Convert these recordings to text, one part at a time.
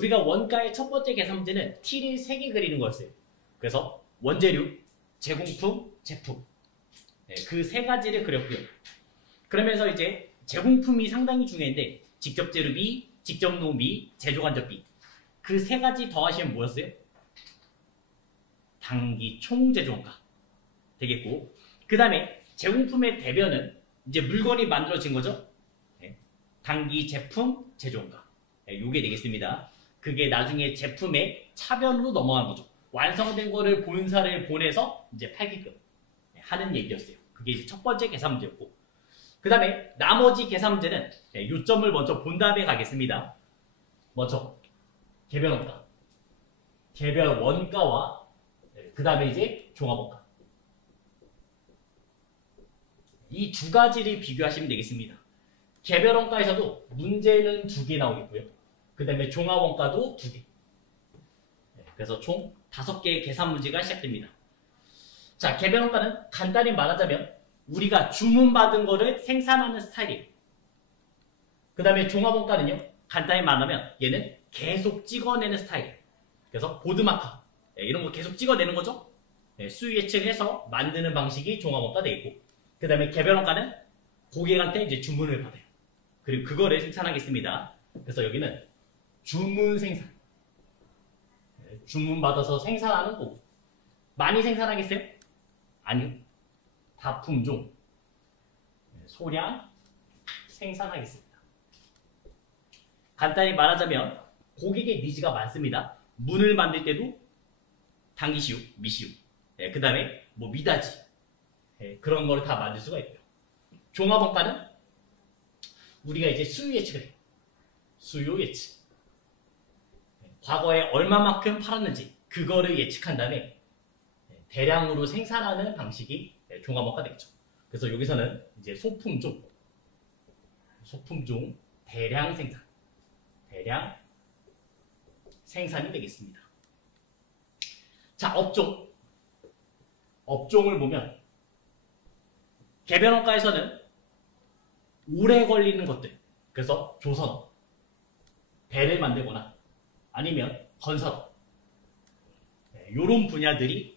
우리가 원가의 첫 번째 계산 문제는 T를 3개 그리는 거였어요. 그래서 원재료, 제공품, 제품. 네, 그 3가지를 그렸고요. 그러면서 이제 제공품이 상당히 중요한데 직접 재료비, 직접 노비, 제조간접비. 그 3가지 더하시면 뭐였어요? 당기 총 제조원가 되겠고, 그 다음에 제공품의 대변은 이제 물건이 만들어진 거죠. 네. 당기 제품 제조원가. 네, 요게 되겠습니다. 그게 나중에 제품의 차변으로 넘어간 거죠. 완성된 거를 본사를 보내서 이제 팔게끔 하는 얘기였어요. 그게 이제 첫 번째 계산 문제였고, 그 다음에 나머지 계산 문제는 요점을 먼저 본 다음에 가겠습니다. 먼저 개별 원가, 개별 원가와 그 다음에 이제 종합원가, 이 2가지를 비교하시면 되겠습니다. 개별 원가에서도 문제는 2개 나오겠고요. 그 다음에 종합원가도 2개. 그래서 총 5개의 계산 문제가 시작됩니다. 자, 개별 원가는 간단히 말하자면 우리가 주문받은 거를 생산하는 스타일이에요. 그 다음에 종합원가는요, 간단히 말하면 얘는 계속 찍어내는 스타일이에요. 그래서 보드마커 이런 거 계속 찍어내는 거죠. 수요 예측해서 만드는 방식이 종합원가 되겠고, 그 다음에 개별원가는 고객한테 이제 주문을 받아요. 그리고 그거를 생산하겠습니다. 그래서 여기는 주문 생산, 주문 받아서 생산하는 거고, 많이 생산하겠어요? 아니요. 다품종, 소량 생산하겠습니다. 간단히 말하자면 고객의 니즈가 많습니다. 문을 만들 때도 당기시우, 미시우, 그 다음에 뭐 미닫이, 그런 거를 다 만들 수가 있고요. 종합원가는 우리가 이제 수요 예측을 해요. 수요 예측. 과거에 얼마만큼 팔았는지 그거를 예측한 다음에 대량으로 생산하는 방식이 종합원가 되겠죠. 그래서 여기서는 이제 소품종 대량 생산이 되겠습니다. 자, 업종을 보면 개별원가에서는 오래 걸리는 것들, 그래서 조선업, 배를 만들거나 아니면 건설업, 이런 분야들이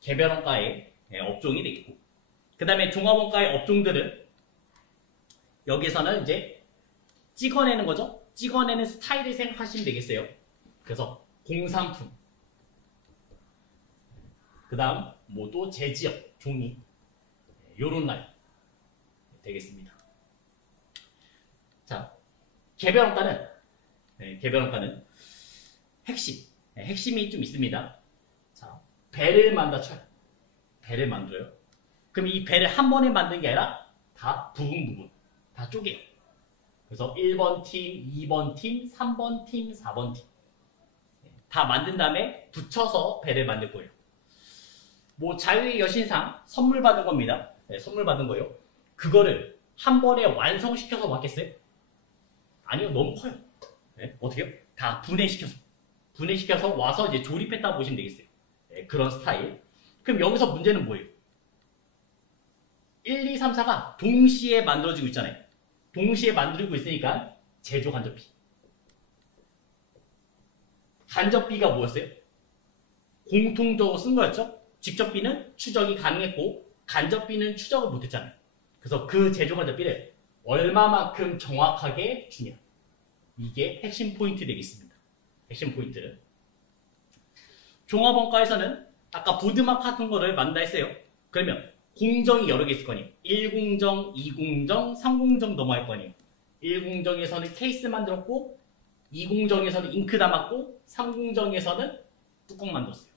개별원가의 업종이 되겠고, 그 다음에 종합원가의 업종들은 여기서는 이제 찍어내는 거죠. 찍어내는 스타일을 생각하시면 되겠어요. 그래서 공산품, 그 다음 뭐 또 제지업, 종이, 요런 라인 되겠습니다. 자, 개별원가는 핵심이 좀 있습니다. 자, 배를 쳐요. 배를 만들어요. 그럼 이 배를 한 번에 만든 게 아니라 다 부분 다 쪼개요. 그래서 1번 팀, 2번 팀, 3번 팀, 4번 팀 다 만든 다음에 붙여서 배를 만들 거예요. 뭐 자유의 여신상 선물 받은 겁니다. 선물 받은 거예요. 그거를 한 번에 완성시켜서 왔겠어요? 아니요, 너무 커요. 어떻게요? 다 분해시켜서 와서 이제 조립했다 보시면 되겠어요. 그런 스타일. 그럼 여기서 문제는 뭐예요? 1, 2, 3, 4가 동시에 만들어지고 있잖아요. 동시에 만들고 있으니까 제조 간접비. 간접비가 뭐였어요? 공통적으로 쓴 거였죠? 직접비는 추적이 가능했고 간접비는 추적을 못했잖아요. 그래서 그 제조 간접비를 얼마만큼 정확하게 주냐. 이게 핵심 포인트 되겠습니다. 핵심 포인트. 종합원가에서는 아까 보드막 같은 거를 만든다 했어요. 그러면 공정이 여러 개 있을 거아니에요. 1공정, 2공정, 3공정 넘어갈 거아니에요. 1공정에서는 케이스 만들었고, 2공정에서는 잉크 담았고, 3공정에서는 뚜껑 만들었어요.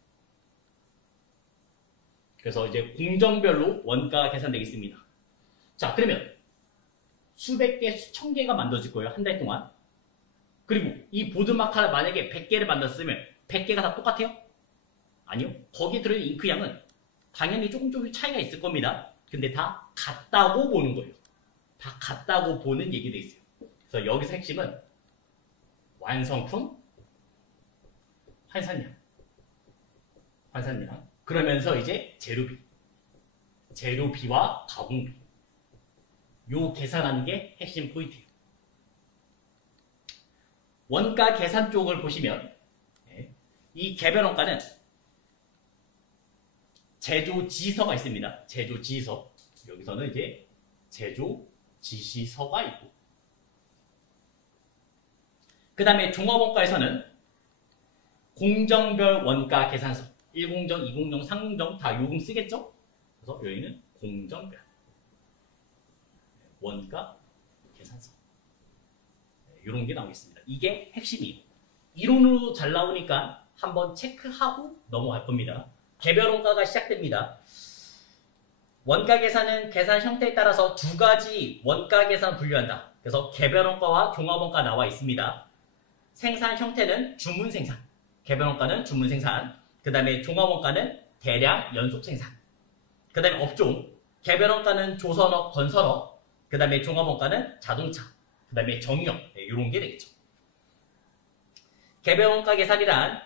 그래서 이제 공정별로 원가 계산되겠습니다. 자, 그러면 수백 개, 수천 개가 만들어질 거예요. 한 달 동안. 그리고 이 보드마카를 만약에 100개를 만들었으면 100개가 다 똑같아요? 아니요. 거기에 들어있는 잉크 양은 당연히 조금 차이가 있을 겁니다. 근데 다 같다고 보는 거예요. 다 같다고 보는 얘기도 있어요. 그래서 여기서 핵심은 완성품, 환산량. 그러면서 이제 재료비와 가공비. 요 계산하는 게 핵심 포인트예요. 원가 계산 쪽을 보시면 이 개별원가는 제조지서가 있습니다. 제조지서. 여기서는 이제 제조지시서가 있고, 그 다음에 종합원가에서는 공정별 원가 계산서, 1공정, 2공정, 3공정 다 요금 쓰겠죠? 그래서 여기는 공정별 원가 계산서, 이런 게 나오겠습니다. 이게 핵심이에요. 이론으로 잘 나오니까 한번 체크하고 넘어갈 겁니다. 개별원가가 시작됩니다. 원가 계산은 계산 형태에 따라서 두 가지 원가 계산을 분류한다. 그래서 개별원가와 종합원가 나와 있습니다. 생산 형태는 주문 생산, 개별원가는 주문 생산, 그 다음에 종합원가는 대량 연속 생산, 그 다음에 업종, 개별원가는 조선업, 건설업, 그 다음에 종합원가는 자동차, 그 다음에 정유업, 이런 게 되겠죠. 개별원가 계산이란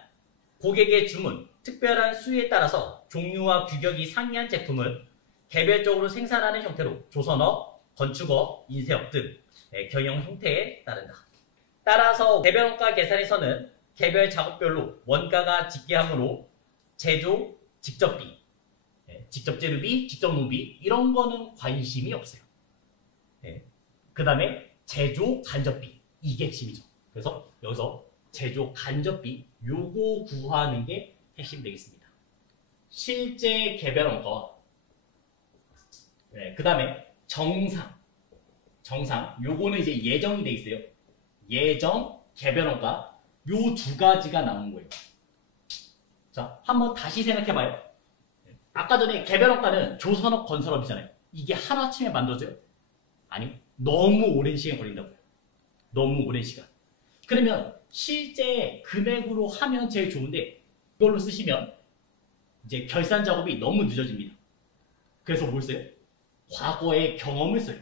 고객의 주문, 특별한 수요에 따라서 종류와 규격이 상이한 제품을 개별적으로 생산하는 형태로 조선업, 건축업, 인쇄업 등 경영 형태에 따른다. 따라서 개별원가 계산에서는 개별 작업별로 원가가 집계하므로 제조, 직접비, 직접 재료비, 직접 노비 이런 거는 관심이 없어요. 그 다음에 제조, 간접비, 이게 핵심이죠. 그래서 여기서 제조, 간접비 요거 구하는 게 핵심 되겠습니다. 실제 개별원가와 그 다음에 정상, 요거는 이제 예정이 돼 있어요. 예정, 개별원가 요 두 가지가 나오는 거예요. 자, 한번 다시 생각해봐요. 아까 전에 개별원가는 조선업, 건설업이잖아요. 이게 하루아침에 만들어져요? 아니요. 너무 오랜 시간 걸린다고요. 너무 오랜 시간. 그러면 실제 금액으로 하면 제일 좋은데 이걸로 쓰시면 이제 결산 작업이 너무 늦어집니다. 그래서 뭘 써요? 과거의 경험을 써요.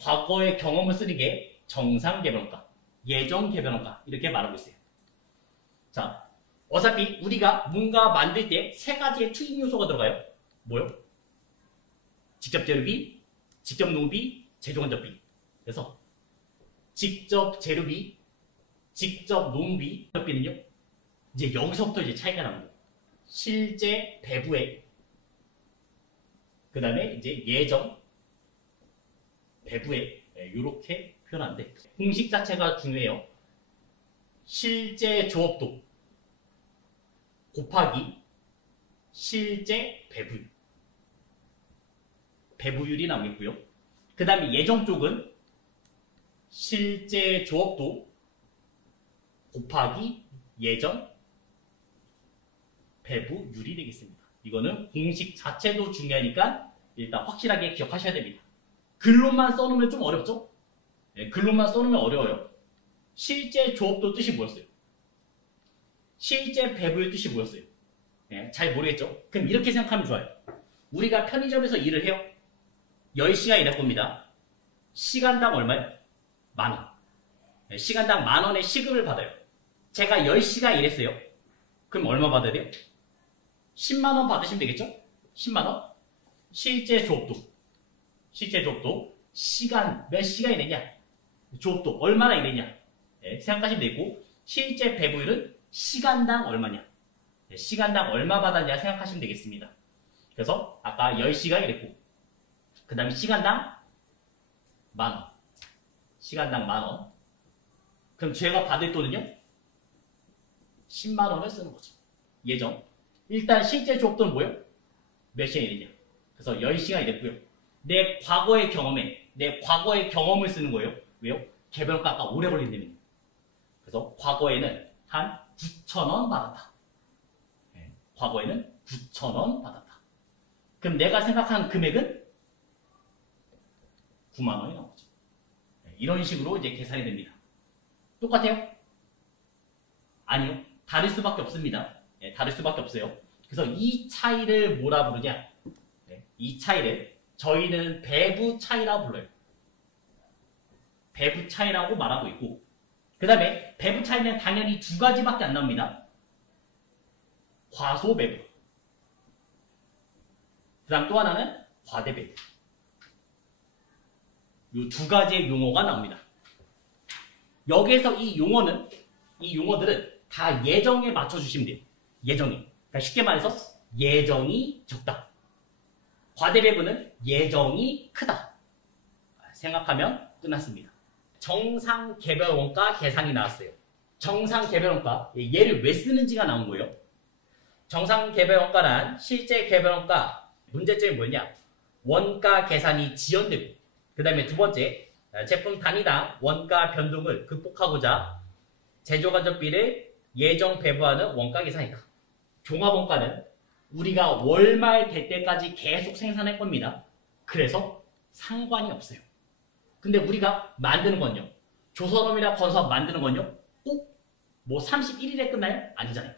과거의 경험을 쓰는 게 정상 개별원가, 예정 개별원가 이렇게 말하고 있어요. 자, 어차피 우리가 뭔가 만들 때 세 가지의 투입 요소가 들어가요. 뭐요? 직접 재료비, 직접 노비, 제조 간접비. 그래서 직접 재료비, 직접 노비, 간접비는요. 이제 여기서부터 이제 차이가 나는 거예요. 실제 배부액, 그 다음에 이제 예정 배부액 이렇게 표현하는데 공식 자체가 중요해요. 실제 조업도 곱하기 실제 배부율, 배부율이 나오겠고요. 그 다음에 예정 쪽은 실제 조업도 곱하기 예정 배부율이 되겠습니다. 이거는 공식 자체도 중요하니까 일단 확실하게 기억하셔야 됩니다. 글로만 써놓으면 좀 어렵죠? 글로만 써놓으면 어려워요. 실제 조업도 뜻이 뭐였어요? 실제 배부의 뜻이 뭐였어요? 잘 모르겠죠? 그럼 이렇게 생각하면 좋아요. 우리가 편의점에서 일을 해요. 10시간 일할 겁니다. 시간당 얼마요? 만원. 시간당 만원의 시급을 받아요. 제가 10시간 일했어요. 그럼 얼마 받아야 돼요? 10만원 받으시면 되겠죠? 10만원? 실제 조업도 시간, 몇 시간 일했냐? 조업도 얼마나 일했냐? 생각하시면 되고, 실제 배부율은 시간당 얼마냐? 시간당 얼마 받았냐 생각하시면 되겠습니다. 그래서 아까 10시간 일했고, 그 다음에 시간당 만원. 시간당 만원. 그럼 제가 받을 돈은요? 10만원을 쓰는 거죠. 예정. 일단 실제 조업도는 뭐예요? 몇 시간 일했냐? 그래서 10시간 일했고요. 내 과거의 경험을 쓰는 거예요. 왜요? 개별가가 오래 걸린다면. 그래서 과거에는 한 9,000원 받았다. 과거에는 9,000원 받았다. 그럼 내가 생각한 금액은 9만원이 나오죠. 이런 식으로 이제 계산이 됩니다. 똑같아요? 아니요. 다를 수밖에 없습니다. 다를 수밖에 없어요. 그래서 이 차이를 뭐라 부르냐? 이 차이를 저희는 배부 차이라고 불러요. 배부 차이라고 말하고 있고, 그 다음에 배부 차이는 당연히 두 가지밖에 안 나옵니다. 과소 배부. 그 다음 또 하나는 과대 배부. 이 두 가지의 용어가 나옵니다. 여기에서 이 용어들은 다 예정에 맞춰주시면 돼요. 예정이. 그러니까 쉽게 말해서 예정이 적다. 과대배분은 예정이 크다. 생각하면 끝났습니다. 정상개별원가 계산이 나왔어요. 정상개별원가, 얘를 왜 쓰는지가 나온 거예요. 정상개별원가란 실제 개별원가, 문제점이 뭐냐? 원가 계산이 지연되고, 그 다음에 두 번째, 제품 단위당 원가 변동을 극복하고자 제조간접비를 예정 배부하는 원가 계산이다. 종합원가는 우리가 월말 될 때까지 계속 생산할 겁니다. 그래서 상관이 없어요. 근데 우리가 만드는 건요. 조선업이나 건설업 만드는 건요. 꼭 뭐 31일에 끝나요? 아니잖아요.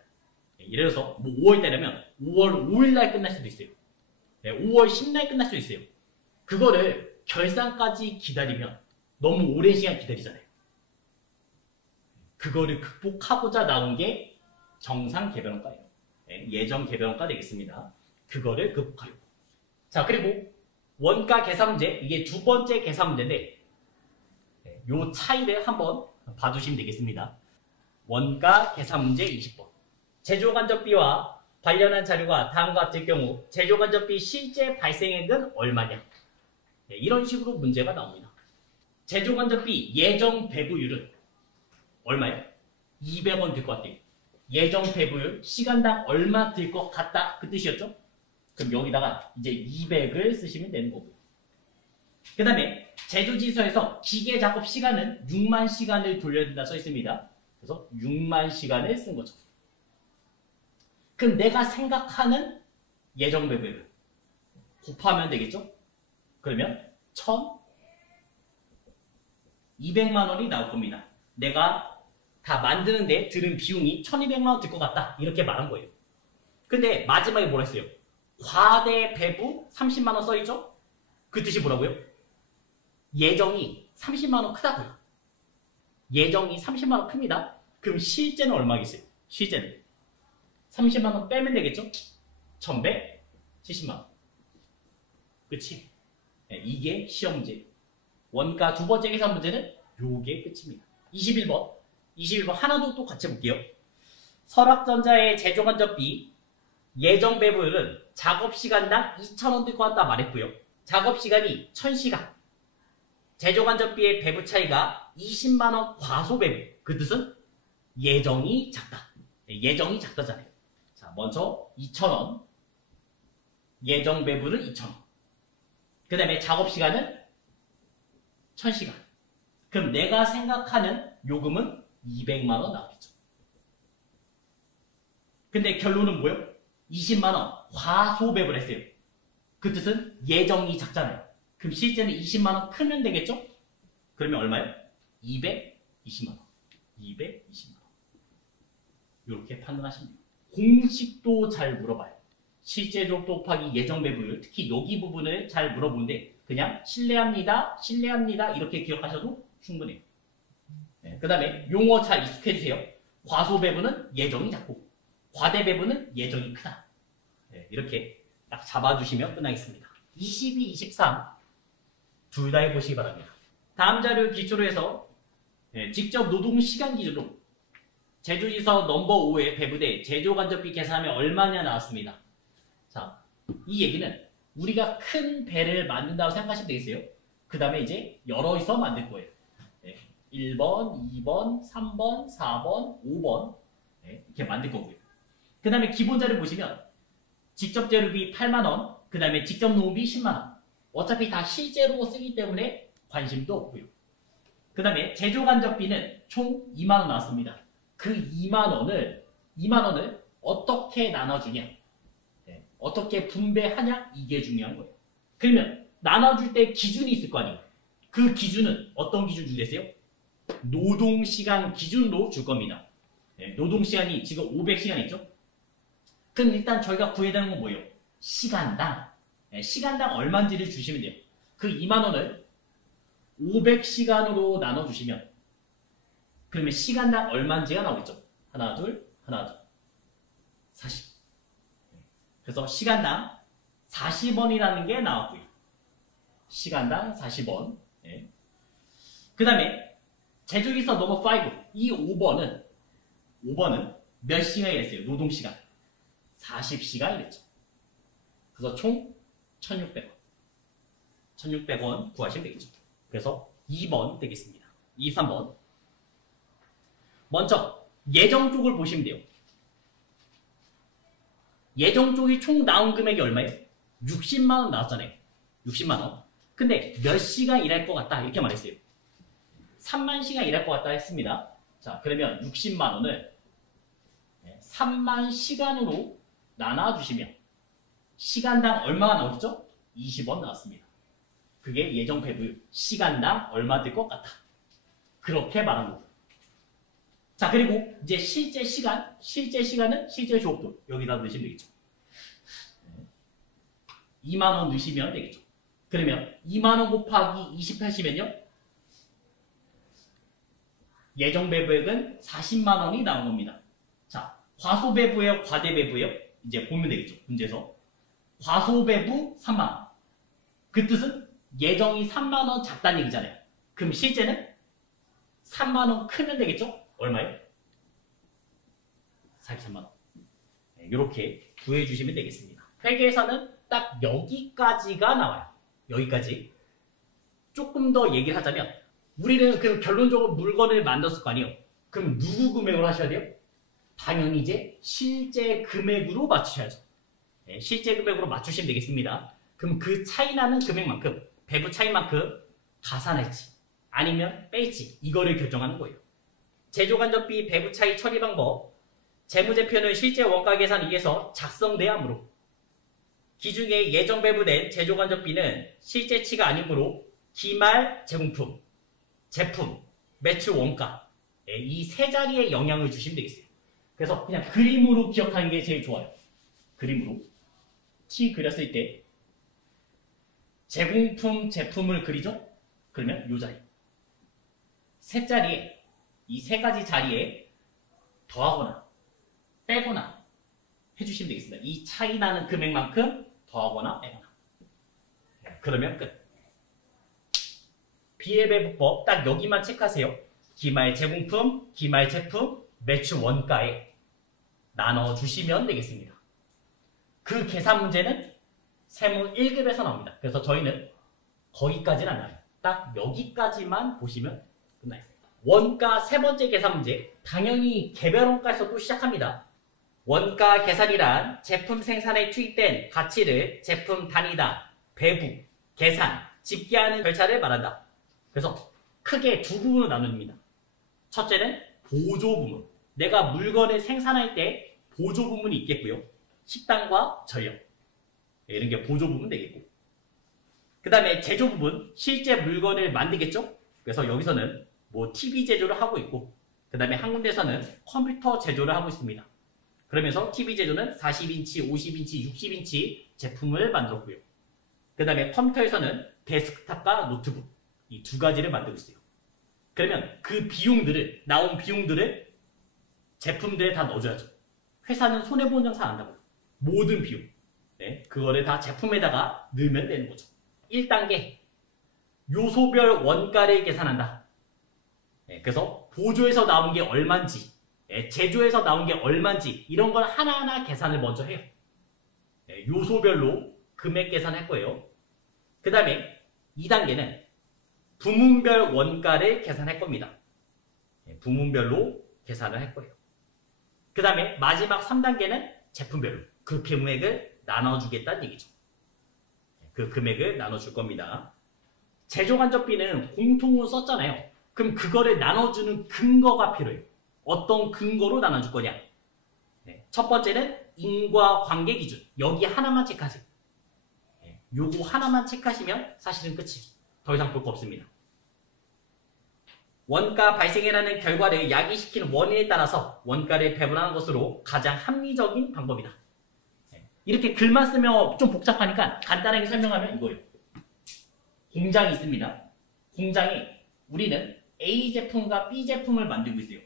예를 들어서 뭐 5월 되려면 5월 5일 날 끝날 수도 있어요. 5월 10날 끝날 수도 있어요. 그거를 결산까지 기다리면 너무 오랜 시간 기다리잖아요. 그거를 극복하고자 나온 게 정상개별원가예요. 예정개별원가 되겠습니다. 그거를 극복하려고. 자, 그리고 원가 계산 문제, 이게 두 번째 계산 문제인데 요 차이를 한번 봐주시면 되겠습니다. 원가 계산 문제 20번. 제조간접비와 관련한 자료가 다음과 같을 경우 제조간접비 실제 발생액은 얼마냐? 이런 식으로 문제가 나옵니다. 제조간접비 예정 배부율은 얼마예요? 200원 들 것 같아요. 예정 배부율 시간당 얼마 들 것 같다 그 뜻이었죠? 그럼 여기다가 이제 200을 쓰시면 되는 거고요. 그 다음에 제조지서에서 기계 작업 시간은 6만 시간을 돌려야 된다 써 있습니다. 그래서 6만 시간을 쓴 거죠. 그럼 내가 생각하는 예정 배부율 곱하면 되겠죠? 그러면 1,200만 원이 나올 겁니다. 내가 다 만드는데 들은 비용이 1,200만 원 들 것 같다. 이렇게 말한 거예요. 근데 마지막에 뭐라 했어요? 과대 배부 30만 원 써있죠? 그 뜻이 뭐라고요? 예정이 30만 원 크다고요. 예정이 30만 원 큽니다. 그럼 실제는 얼마겠어요? 실제는 30만 원 빼면 되겠죠? 1,170만 원. 그치? 이게 시험 문제. 원가 두 번째 계산 문제는 요게 끝입니다. 21번 하나도 또 같이 볼게요. 설악전자의 제조간접비 예정 배부율은 작업시간당 2,000원 들 것 같다 말했고요. 작업시간이 1,000시간. 제조간접비의 배부 차이가 20만원 과소 배부. 그 뜻은 예정이 작다. 예정이 작다잖아요. 자, 먼저 2,000원. 예정 배부는 2,000원. 그 다음에 작업시간은 1,000시간. 그럼 내가 생각하는 요금은 200만원 나오겠죠. 근데 결론은 뭐예요? 20만원 과소배분 했어요. 그 뜻은 예정이 작잖아요. 그럼 실제는 20만원 크면 되겠죠? 그러면 얼마예요? 220만원. 220만원. 이렇게 판단하시면 돼요. 공식도 잘 물어봐요. 실제로 곱하기 예정 배부율, 특히 여기 부분을 잘 물어보는데 그냥 신뢰합니다, 신뢰합니다 이렇게 기억하셔도 충분해요. 그 다음에 용어 잘 익숙해주세요. 과소 배분은 예정이 작고 과대 배분은 예정이 크다. 이렇게 딱 잡아주시면 끝나겠습니다. 22, 23 둘 다 해보시기 바랍니다. 다음 자료를 기초로 해서 직접 노동시간 기준으로 제조지서 넘버 5에 배부돼 제조간접비 계산하면 얼마냐 나왔습니다. 자, 이 얘기는 우리가 큰 배를 만든다고 생각하시면 되겠어요. 그 다음에 이제 여러이서 만들 거예요. 1번, 2번, 3번, 4번, 5번 이렇게 만들 거고요. 그 다음에 기본 자료 보시면 직접 재료비 8만원, 그 다음에 직접 노무비 10만원. 어차피 다 실제로 쓰기 때문에 관심도 없고요. 그 다음에 제조간접비는 총 2만원 나왔습니다. 그 2만원을 어떻게 나눠주냐, 어떻게 분배하냐, 이게 중요한 거예요. 그러면 나눠줄 때 기준이 있을 거 아니에요. 그 기준은 어떤 기준 주겠어요? 노동시간 기준으로 줄 겁니다. 노동시간이 지금 500시간 있죠? 그럼 일단 저희가 구해야 되는 건 뭐예요? 시간당 얼마인지를 주시면 돼요. 그 2만원을 500시간으로 나눠주시면 그러면 시간당 얼마인지가 나오겠죠? 하나, 둘, 40. 그래서 시간당 40원이라는 게 나왔고요. 시간당 40원. 그 다음에 제조기사 넘버 5. 이 5번은 몇 시간 일했어요? 노동시간. 40시간 일했죠. 그래서 총 1,600원. 1,600원 구하시면 되겠죠. 그래서 2번 되겠습니다. 2, 3번. 먼저 예정 쪽을 보시면 돼요. 예정 쪽이 총 나온 금액이 얼마예요? 60만원 나왔잖아요. 60만원. 근데 몇 시간 일할 것 같다 이렇게 말했어요. 3만 시간 일할 것 같다 했습니다. 자, 그러면 60만원을 3만 시간으로 나눠주시면 시간당 얼마가 나오죠? 20원 나왔습니다. 그게 예정 배분 시간당 얼마 될 것 같다. 그렇게 말한 거고. 자, 그리고 이제 실제 시간은 실제 조업돈 여기다 넣으시면 되겠죠. 2만원 넣으시면 되겠죠. 그러면 2만원 곱하기 20 하시면요. 예정 배부액은 40만원이 나온 겁니다. 자, 과소배부예요? 과대배부예요? 이제 보면 되겠죠. 문제에서. 과소배부 3만원. 그 뜻은 예정이 3만원 작다는 얘기잖아요. 그럼 실제는 3만원 크면 되겠죠? 얼마예요? 43만원. 네, 이렇게 구해주시면 되겠습니다. 회계에서는 딱 여기까지가 나와요. 여기까지. 조금 더 얘기를 하자면 우리는 그럼 결론적으로 물건을 만들었을 거 아니에요? 그럼 누구 금액으로 하셔야 돼요? 당연히 이제 실제 금액으로 맞추셔야죠. 네, 실제 금액으로 맞추시면 되겠습니다. 그럼 그 차이 나는 금액만큼, 배부 차이만큼 가산할지 아니면 뺄지 이거를 결정하는 거예요. 제조간접비 배부 차이 처리 방법. 재무제표는 실제 원가 계산에 의해서 작성돼야 하므로 기중에 예정 배부된 제조간접비는 실제치가 아니므로 기말 제공품, 제품, 매출 원가 이 세 자리에 영향을 주시면 되겠어요. 그래서 그냥 그림으로 기억하는 게 제일 좋아요. 그림으로 T 그렸을 때 제공품, 제품을 그리죠? 그러면 이 자리 세 자리에 이 세 가지 자리에 더하거나 빼거나 해주시면 되겠습니다. 이 차이 나는 금액만큼 더하거나 빼거나. 그러면 끝. 비례배부법 딱 여기만 체크하세요. 기말 제공품, 기말 제품, 매출 원가에 나눠주시면 되겠습니다. 그 계산 문제는 세무 1급에서 나옵니다. 그래서 저희는 거기까지는 안 나와요. 딱 여기까지만 보시면 끝나요. 원가 세 번째 계산 문제. 당연히 개별 원가에서 또 시작합니다. 원가 계산이란 제품 생산에 투입된 가치를 제품 단위당, 배부, 계산, 집계하는 절차를 말한다. 그래서 크게 두 부분으로 나눕니다. 첫째는 보조 부문. 내가 물건을 생산할 때 보조 부문이 있겠고요. 식당과 전력. 이런 게 보조 부문 되겠고. 그 다음에 제조 부분. 실제 물건을 만들겠죠? 그래서 여기서는 뭐 TV 제조를 하고 있고, 그 다음에 한 군데서는 컴퓨터 제조를 하고 있습니다. 그러면서 TV 제조는 40인치, 50인치, 60인치 제품을 만들었고요. 그 다음에 컴퓨터에서는 데스크탑과 노트북 이 두 가지를 만들고 있어요. 그러면 그 비용들을 나온 비용들을 제품들에 다 넣어줘야죠. 회사는 손해보는 장사 안 한다고요. 모든 비용 그거를 다 제품에다가 넣으면 되는 거죠. 1단계 요소별 원가를 계산한다. 그래서 보조에서 나온 게 얼마인지 제조에서 나온 게 얼마인지 이런 걸 하나하나 계산을 먼저 해요. 요소별로 금액 계산할 거예요. 그 다음에 2단계는 부문별 원가를 계산할 겁니다. 부문별로 계산을 할 거예요. 그 다음에 마지막 3단계는 제품별로 그 금액을 나눠주겠다는 얘기죠. 그 금액을 나눠줄 겁니다. 제조간접비는 공통으로 썼잖아요. 그럼 그거를 나눠주는 근거가 필요해요. 어떤 근거로 나눠줄 거냐? 첫 번째는 인과관계 기준. 여기 하나만 체크하세요. 요거 하나만 체크하시면 사실은 끝이. 더 이상 볼 거 없습니다. 원가 발생이라는 결과를 야기시키는 원인에 따라서 원가를 배분하는 것으로 가장 합리적인 방법이다. 이렇게 글만 쓰면 좀 복잡하니까 간단하게 설명하면 이거예요. 공장이 있습니다. 공장에 우리는 A 제품과 B 제품을 만들고 있어요.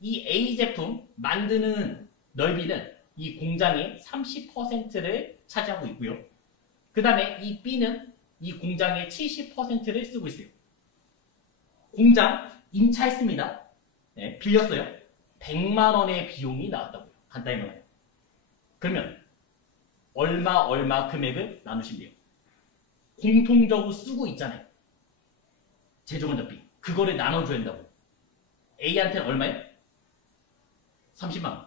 이 A 제품 만드는 넓이는 이 공장의 30%를 차지하고 있고요. 그 다음에 이 B는 이 공장의 70%를 쓰고 있어요. 공장 임차했습니다. 네, 빌렸어요. 100만 원의 비용이 나왔다고요. 간단히 말해요. 그러면 얼마 금액을 나누시면 돼요. 공통적으로 쓰고 있잖아요. 제조건전비. 그거를 나눠줘야 된다고. A한테는 얼마예요? 30만 원.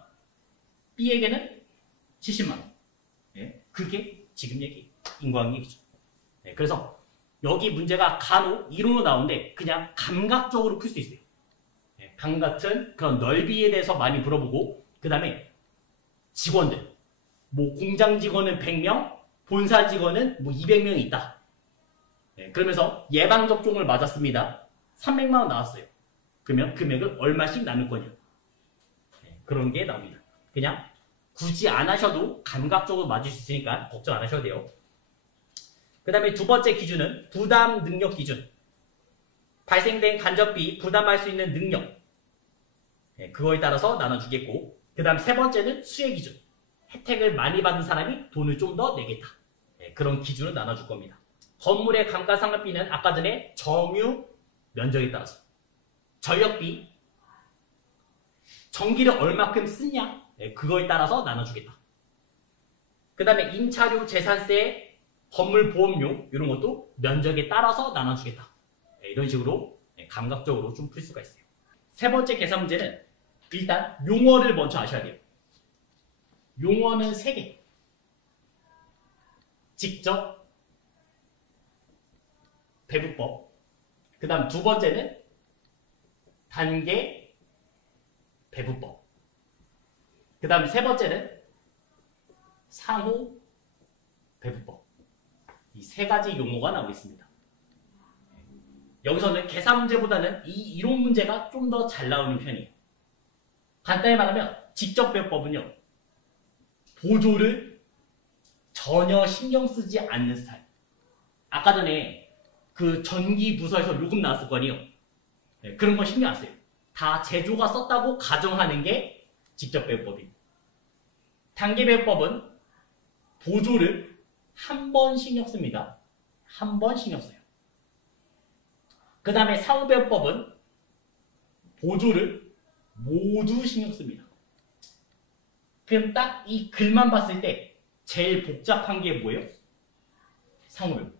B에게는 70만 원. 네, 그게 지금 얘기, 인과관계 얘기죠. 네, 그래서 여기 문제가 간혹 이론으로 나오는데 그냥 감각적으로 풀 수 있어요. 네, 방 같은 그런 넓이에 대해서 많이 물어보고, 그 다음에 직원들. 뭐 공장 직원은 100명, 본사 직원은 뭐 200명이 있다. 네, 그러면서 예방접종을 맞았습니다. 300만 원 나왔어요. 그러면 금액을 얼마씩 나눌 거냐. 네, 그런 게 나옵니다. 그냥 굳이 안 하셔도 감각적으로 맞을 수 있으니까 걱정 안 하셔도 돼요. 그 다음에 두 번째 기준은 부담 능력 기준. 발생된 간접비 부담할 수 있는 능력. 네, 그거에 따라서 나눠주겠고, 그 다음 세 번째는 수혜 기준. 혜택을 많이 받은 사람이 돈을 좀 더 내겠다. 네, 그런 기준을 나눠줄 겁니다. 건물의 감가상각비는 아까 전에 점유 면적에 따라서, 전력비, 전기를 얼마큼 쓰냐, 네, 그거에 따라서 나눠주겠다. 그 다음에 임차료, 재산세, 건물 보험료 이런 것도 면적에 따라서 나눠주겠다. 네, 이런 식으로 감각적으로 좀 풀 수가 있어요. 세 번째 계산 문제는 일단 용어를 먼저 아셔야 돼요. 용어는 3개. 직접, 배부법. 그 다음 두 번째는 단계, 배부법. 그 다음 세 번째는 상호, 배부법. 이 세 가지 용어가 나오겠습니다. 여기서는 계산 문제보다는 이 이론 문제가 좀 더 잘 나오는 편이에요. 간단히 말하면 직접 배부법은요, 보조를 전혀 신경 쓰지 않는 스타일. 아까 전에 그 전기 부서에서 요금 나왔을 거 아니에요. 네, 그런 거 신경 안 써요. 다 제조가 썼다고 가정하는 게 직접 배부법입니다. 단계 배부법은 보조를 한 번 신경 씁니다. 한 번 신경 써요. 그 다음에 상호 배부법은 보조를 모두 신경 씁니다. 그럼 딱 이 글만 봤을 때 제일 복잡한 게 뭐예요? 상호배법.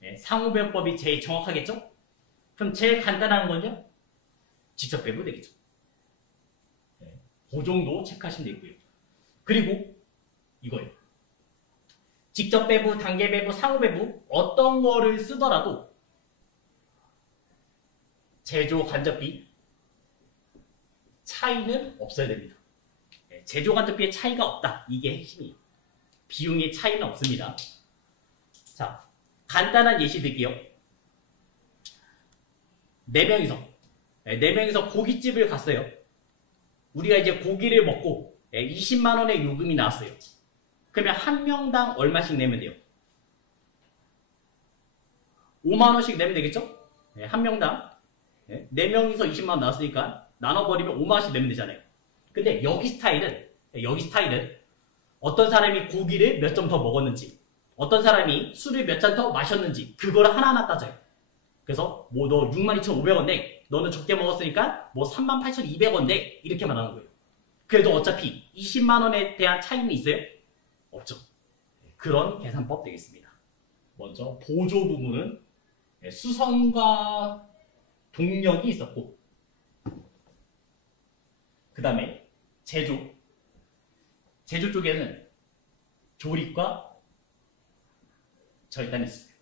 네, 상호배법이 제일 정확하겠죠? 그럼 제일 간단한 건요? 직접 배부 되겠죠. 네, 그 정도 체크하시면 되고요. 그리고 이거예요. 직접 배부, 단계 배부, 상호 배부 어떤 거를 쓰더라도 제조 간접비 차이는 없어야 됩니다. 제조 간접비의 차이가 없다. 이게 핵심이에요. 비용의 차이는 없습니다. 자, 간단한 예시 드릴게요. 4명이서 고깃집을 갔어요. 우리가 이제 고기를 먹고 20만 원의 요금이 나왔어요. 그러면 한 명당 얼마씩 내면 돼요? 5만 원씩 내면 되겠죠? 한 명당 4명이서 20만 원 나왔으니까 나눠버리면 5만 원씩 내면 되잖아요. 근데 여기 스타일은 어떤 사람이 고기를 몇 점 더 먹었는지, 어떤 사람이 술을 몇 잔 더 마셨는지 그거를 하나하나 따져요. 그래서 뭐 너 62,500원 내, 너는 적게 먹었으니까 뭐 38,200원 내, 이렇게 말하는 거예요. 그래도 어차피 20만 원에 대한 차이는 있어요? 없죠. 그런 계산법 되겠습니다. 먼저 보조 부분은 수선과 동력이 있었고, 그 다음에 제조 쪽에는 조립과 절단이 있어요.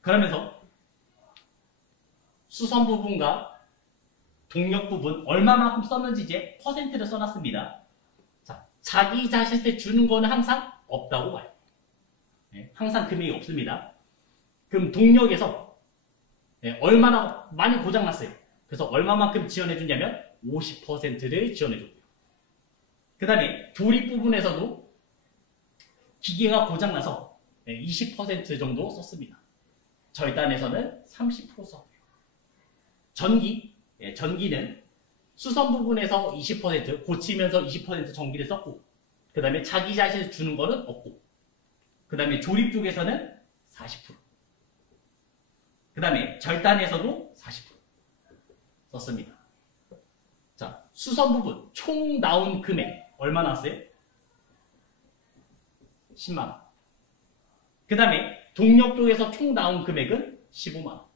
그러면서 수선 부분과 동력 부분 얼마만큼 썼는지 이제 퍼센트를 써놨습니다. 자, 자기 자신한테 주는 거는 항상 없다고 봐요. 항상 금액이 없습니다. 그럼 동력에서 얼마나 많이 고장났어요. 그래서 얼마만큼 지원해주냐면 50%를 지원해줬고요. 그 다음에 조립 부분에서도 기계가 고장나서 20% 정도 썼습니다. 절단에서는 30% 썼고요. 전기는 수선 부분에서 20% 고치면서 20% 전기를 썼고, 그 다음에 자기 자신이 주는 거는 없고, 그 다음에 조립 쪽에서는 40%, 그 다음에 절단에서도 40%. 썼습니다. 자, 수선 부분 총 나온 금액 얼마 나왔어요? 10만원. 그 다음에 동력 쪽에서 총 나온 금액은 15만원.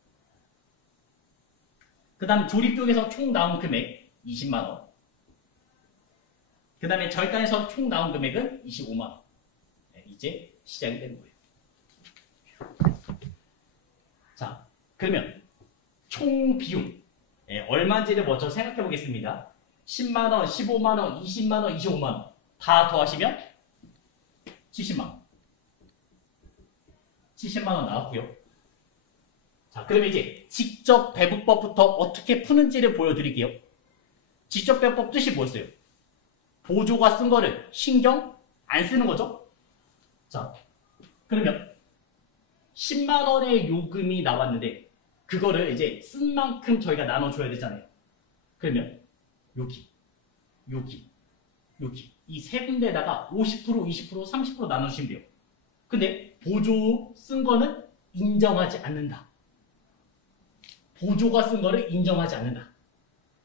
그 다음 조립 쪽에서 총 나온 금액 20만원. 그 다음에 절단에서 총 나온 금액은 25만원. 네, 이제 시작이 되는 거예요. 자, 그러면 총 비용 얼마인지를 먼저 생각해 보겠습니다. 10만원, 15만원, 20만원, 25만원 다 더하시면 70만원. 70만원 나왔고요. 자, 그러면 이제 직접 배분법부터 어떻게 푸는지를 보여드릴게요. 직접 배분법 뜻이 뭐였어요? 보조가 쓴 거를 신경 안 쓰는 거죠? 자, 그러면 10만원의 요금이 나왔는데 그거를 이제 쓴 만큼 저희가 나눠줘야 되잖아요. 그러면 여기 이 세 군데에다가 50%, 20%, 30% 나눠주시면 돼요. 근데 보조 쓴 거는 인정하지 않는다. 보조가 쓴 거를 인정하지 않는다.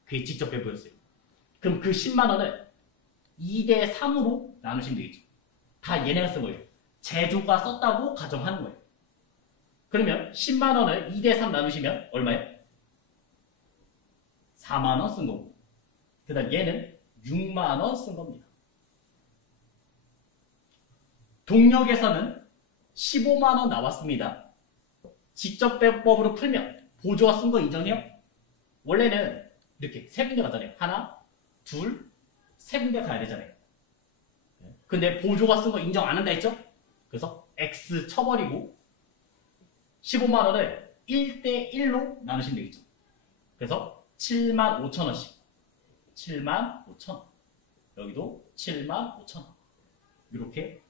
그게 직접 배분이었어요. 그럼 그 10만원을 2대 3으로 나누시면 되겠죠. 다 얘네가 쓴 거예요. 제조가 썼다고 가정하는 거예요. 그러면 10만원을 2대 3 나누시면 얼마예요? 4만원 쓴 거고, 그 다음 얘는 6만원 쓴 겁니다. 동력에서는 15만원 나왔습니다. 직접 배분법으로 풀면 보조가 쓴 거 인정해요? 원래는 이렇게 세 군데 가잖아요. 하나, 둘, 세 군데 가야 되잖아요. 근데 보조가 쓴 거 인정 안 한다 했죠? 그래서 X 쳐버리고 15만원을 1대 1로 나누시면 되겠죠. 그래서 75,000원씩 75,000원, 여기도 75,000원 이렇게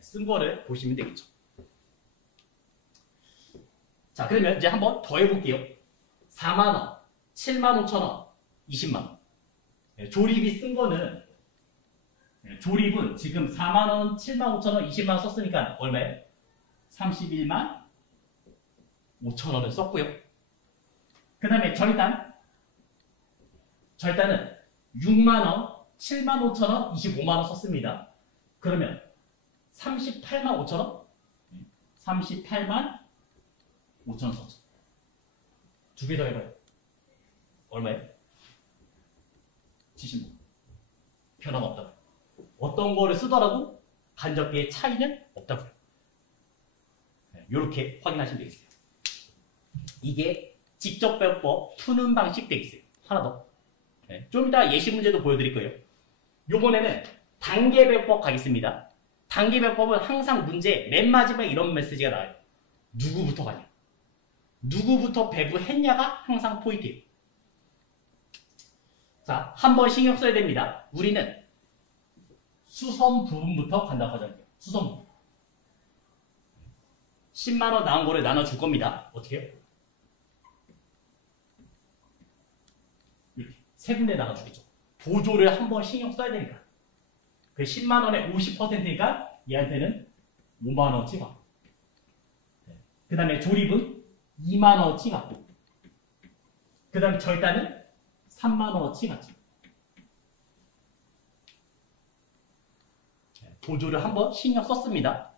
쓴 거를 보시면 되겠죠. 자, 그러면 이제 한번 더 해볼게요. 4만원, 75,000원, 20만원. 조립이 쓴 거는, 조립은 지금 4만원, 75,000원, 20만원 썼으니까 얼마예요? 31만 5천원을 썼고요. 그 다음에 절단은 6만원, 7만 5천원, 25만원 썼습니다. 그러면 38만 5천원? 38만 5천원 썼죠. 두 개 더 해봐요. 얼마예요? 70만. 변화가 없다고요. 어떤 거를 쓰더라도 간접비의 차이는 없다고요. 이렇게 확인하시면 되겠어요. 이게 직접 배분법 푸는 방식 되겠어요. 하나 더. 좀 이따 예시 문제도 보여드릴 거예요. 요번에는 단계 배분법 가겠습니다. 단계 배분법은 항상 문제 맨 마지막에 이런 메시지가 나와요. 누구부터 가냐? 누구부터 배분했냐가 항상 포인트예요. 자, 한번 신경 써야 됩니다. 우리는 수선 부분부터 간다고 하잖아요. 수선 부분. 10만원 나온 거를 나눠줄 겁니다. 어떻게 해요? 이렇게 세 군데 나눠주겠죠. 보조를 한번 신경 써야 되니까. 그 10만원의 50%니까 얘한테는 5만원어치 갖고, 그 다음에 조립은 2만원어치 갖고, 그 다음에 절단은 3만원어치 갖죠. 보조를 한번 신경 썼습니다.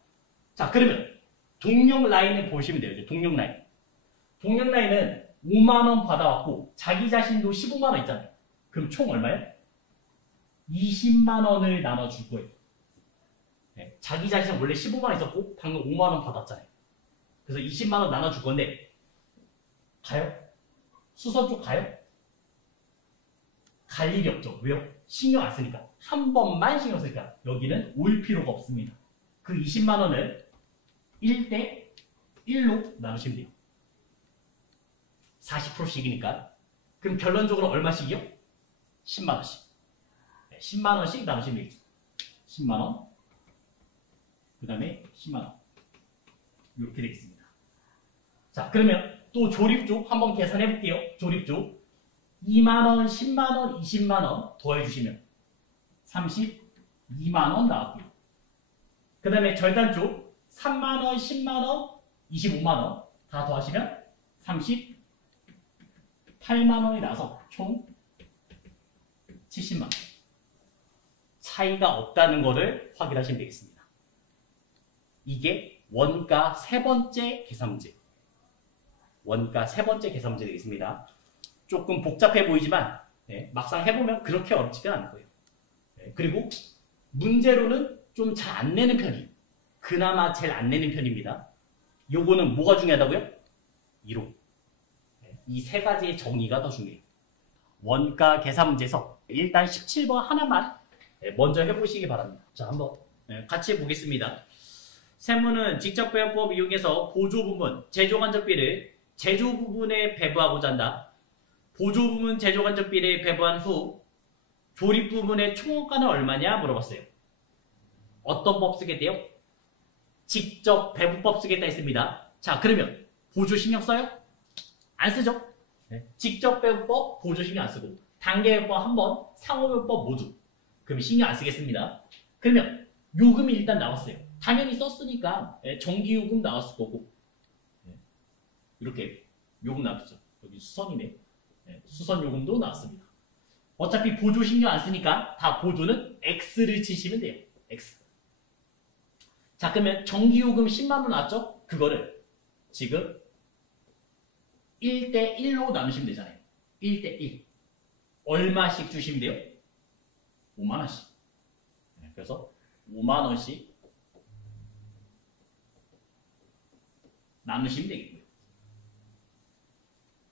자, 그러면 동력 라인을 보시면 돼요. 동력 라인. 동력 라인은 5만원 받아왔고 자기 자신도 15만원 있잖아요. 그럼 총 얼마예요? 20만원을 나눠줄 거예요. 자기 자신은 원래 15만원 있었고 방금 5만원 받았잖아요. 그래서 20만원 나눠줄 건데 가요? 수선 쪽 가요? 갈 일이 없죠. 왜요? 신경 안 쓰니까. 한 번만 신경 쓰니까 여기는 올 필요가 없습니다. 그 20만원을 1대 1로 나누시면 돼요. 40%씩이니까. 그럼 결론적으로 얼마씩이요? 10만원씩. 10만원씩 나누시면 되겠죠. 10만원, 그 다음에 10만원. 이렇게 되겠습니다. 자, 그러면 또 조립 쪽 한번 계산해 볼게요. 조립 쪽 2만원, 10만원, 20만원 더해주시면 32만원 나왔고요. 그 다음에 절단 쪽 3만원, 10만원, 25만원 다 더하시면 38만원 8만 원이 나서 총 70만 원. 차이가 없다는 것을 확인하시면 되겠습니다. 이게 원가 세 번째 계산 문제. 원가 세 번째 계산 문제 되겠습니다. 조금 복잡해 보이지만 막상 해보면 그렇게 어렵지가 않을 거예요. 그리고 문제로는 좀 잘 안 내는 편이에요. 그나마 제일 안 내는 편입니다. 요거는 뭐가 중요하다고요? 이론. 이 세 가지의 정의가 더 중요해요. 원가 계산 문제에서 일단 17번 하나만 먼저 해보시기 바랍니다. 자, 한번 같이 해보겠습니다. 세무는 직접배분법 이용해서 보조부문, 제조간접비를 제조부문에 배부하고자 한다. 보조부문, 제조간접비를 배부한 후 조립부문의 총원가는 얼마냐 물어봤어요. 어떤 법 쓰겠대요? 직접 배부법 쓰겠다 했습니다. 자, 그러면 보조 신경 써요? 안 쓰죠? 직접 배부법, 보조 신경 안 쓰고 단계배부법 한 번, 상호배부법 모두. 그럼 신경 안 쓰겠습니다. 그러면 요금이 일단 나왔어요. 당연히 썼으니까 전기요금 나왔을 거고 이렇게 요금 나왔죠. 여기 수선이네. 수선요금도 나왔습니다. 어차피 보조 신경 안 쓰니까 다 보조는 X를 치시면 돼요. X. 자, 그러면 전기요금 10만 원 나왔죠? 그거를 지금 1대1로 나누시면 되잖아요. 1대1. 얼마씩 주시면 돼요? 5만 원씩. 그래서 5만 원씩 나누시면 되겠고요.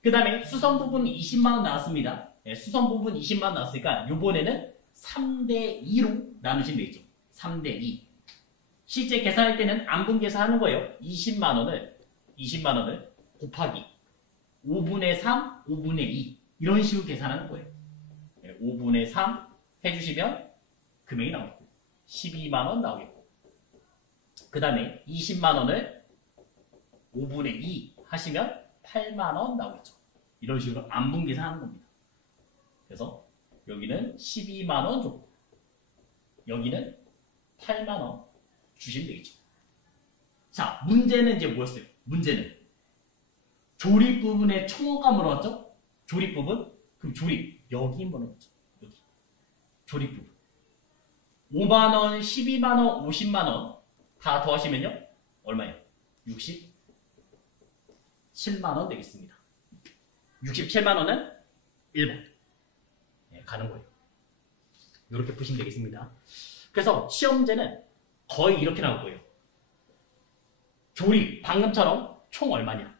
그 다음에 수선 부분 20만 원 나왔습니다. 수선 부분 20만 원 나왔으니까 이번에는 3대2로 나누시면 되겠죠. 3대2. 실제 계산할 때는 안분 계산하는 거예요. 20만 원을 곱하기 5분의 3, 5분의 2 이런 식으로 계산하는 거예요. 5분의 3 해주시면 금액이 나오고 12만 원 나오겠고 그 다음에 20만 원을 5분의 2 하시면 8만 원 나오겠죠. 이런 식으로 안분 계산하는 겁니다. 그래서 여기는 12만 원 줬고 여기는 8만 원 주시면 되겠죠. 자, 문제는 이제 뭐였어요? 문제는 조립 부분의 총원가 물어봤죠? 조립 부분? 그럼 조립 여기 물어봤죠. 여기 조립 부분 5만 원, 12만 원, 50만 원 다 더하시면요 얼마예요? 67만 원 되겠습니다. 67만 원은 1번 가는 거예요. 이렇게 푸시면 되겠습니다. 그래서 시험 문제는 거의 이렇게 나올 거예요. 조립 방금처럼 총 얼마냐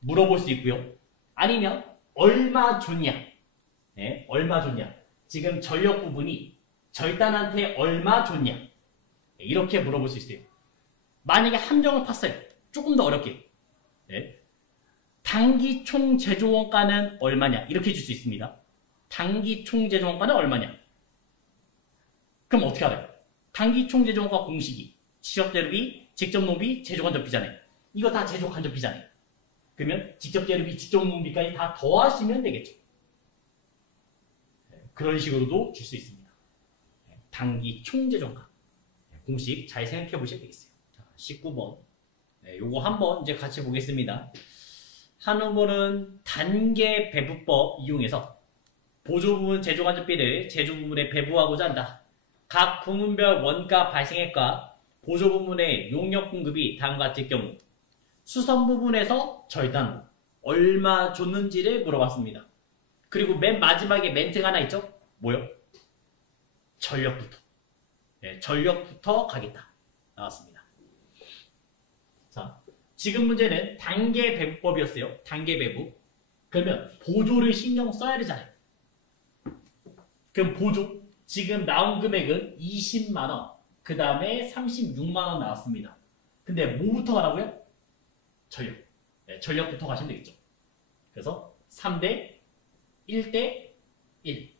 물어볼 수 있고요. 아니면 얼마 줬냐 얼마 줬냐 지금 전력 부분이 절단한테 얼마 줬냐 이렇게 물어볼 수 있어요. 만약에 함정을 팠어요. 조금 더 어렵게 단기 총 제조 원가는 얼마냐 이렇게 줄 수 있습니다. 단기 총 제조 원가는 얼마냐 그럼 어떻게 알아요? 단기 총 제조 원가 공식이 직접 재료비, 직접 노비, 제조 간접비잖아요. 이거 다 제조 간접비잖아요. 그러면 직접 재료비, 직접 노비까지 다 더하시면 되겠죠. 그런 식으로도 줄 수 있습니다. 단기 총 제조 원가 공식 잘 생각해 보시면 되겠어요. 자, 19번 요거 한번 이제 같이 보겠습니다. 한 후보는 단계 배부법 이용해서 보조부문 제조간접비를 제조부문에 배부하고자 한다. 각 부문별 원가 발생액과 보조부문의 용역 공급이 다음과 같을 경우 수선 부분에서 절단 후 얼마 줬는지를 물어봤습니다. 그리고 맨 마지막에 멘트가 하나 있죠? 뭐요? 전력부터. 전력부터 가겠다. 나왔습니다. 자, 지금 문제는 단계 배부법이었어요. 단계 배부. 그러면 보조를 신경 써야 되잖아요. 그럼 보조. 지금 나온 금액은 20만 원. 그 다음에 36만 원 나왔습니다. 근데 뭐부터 가라고요? 전력. 전력부터 가시면 되겠죠. 그래서 3대 1대 1.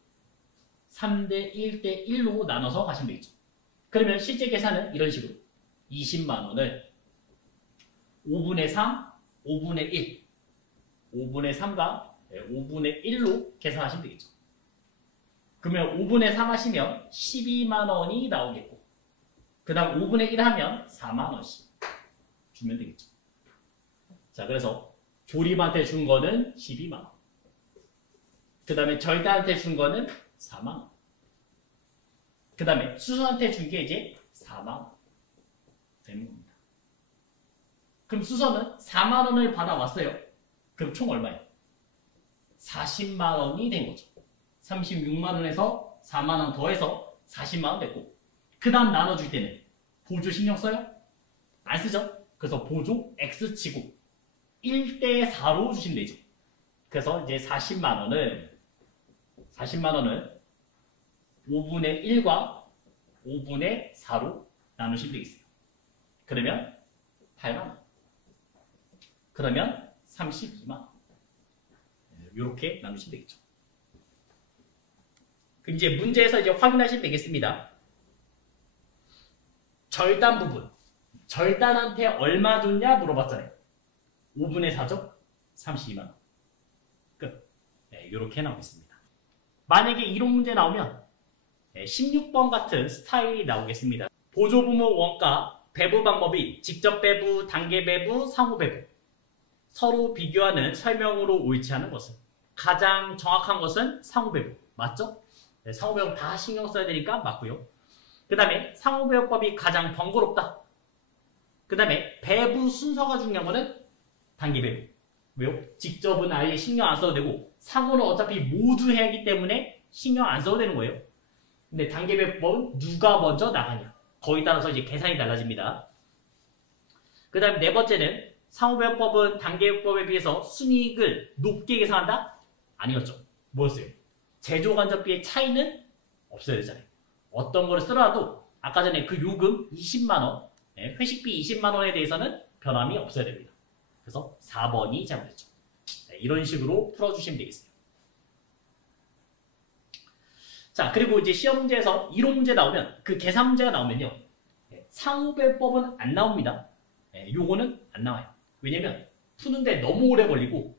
3대 1대 1로 나눠서 가시면 되겠죠. 그러면 실제 계산은 이런 식으로 20만 원을 5분의 3, 5분의 1, 5분의 3과 5분의 1로 계산하시면 되겠죠. 그러면 5분의 3 하시면 12만 원이 나오겠고 그 다음 5분의 1 하면 4만 원씩 주면 되겠죠. 자, 그래서 조립한테 준 거는 12만 원. 그 다음에 절단한테 준 거는 4만 원. 그 다음에 수선한테 준 게 이제 4만 원 되는 겁니다. 그럼 수선은 4만 원을 받아왔어요. 그럼 총 얼마예요? 40만 원이 된 거죠. 36만 원에서 4만 원 더해서 40만 원 됐고, 그 다음 나눠줄 때는 보조 신경 써요? 안 쓰죠? 그래서 보조 X치고 1대4로 주시면 되죠. 그래서 이제 40만 원은 5분의 1과 5분의 4로 나누시면 되겠어요. 그러면 8만 원. 그러면 32만 원. 이렇게 나누시면 되겠죠. 그럼 이제 문제에서 이제 확인하시면 되겠습니다. 절단 부분. 절단한테 얼마 줬냐 물어봤잖아요. 5분의 4죠? 32만 원. 끝. 네, 이렇게 나오겠습니다. 만약에 이론 문제 나오면 16번 같은 스타일이 나오겠습니다. 보조부모 원가, 배부 방법이 직접 배부, 단계 배부, 상호 배부. 서로 비교하는 설명으로 옳지 않은 것은? 가장 정확한 것은 상호 배부. 맞죠? 네, 상호 배부 다 신경 써야 되니까 맞고요. 그 다음에 상호 배부법이 가장 번거롭다. 그 다음에 배부 순서가 중요한 거는 단계 배부. 왜요? 직접은 아예 신경 안 써도 되고 상호는 어차피 모두 해야 하기 때문에 신경 안 써도 되는 거예요. 근데 단계 배부법은 누가 먼저 나가냐. 거기에 따라서 이제 계산이 달라집니다. 그 다음에 네 번째는 상호 배부법은 단계 배부법에 비해서 순이익을 높게 계산한다? 아니었죠. 뭐였어요? 제조 간접비의 차이는 없어야 되잖아요. 어떤 거를 쓰더라도 아까 전에 그 요금 20만 원, 회식비 20만 원에 대해서는 변함이 없어야 됩니다. 그래서 4번이 잘못됐죠. 네, 이런 식으로 풀어주시면 되겠어요. 자, 그리고 이제 시험 문제에서 이론 문제 나오면, 그 계산 문제가 나오면요, 상호배법은 안 나옵니다. 요거는 안 나와요. 왜냐면 푸는데 너무 오래 걸리고,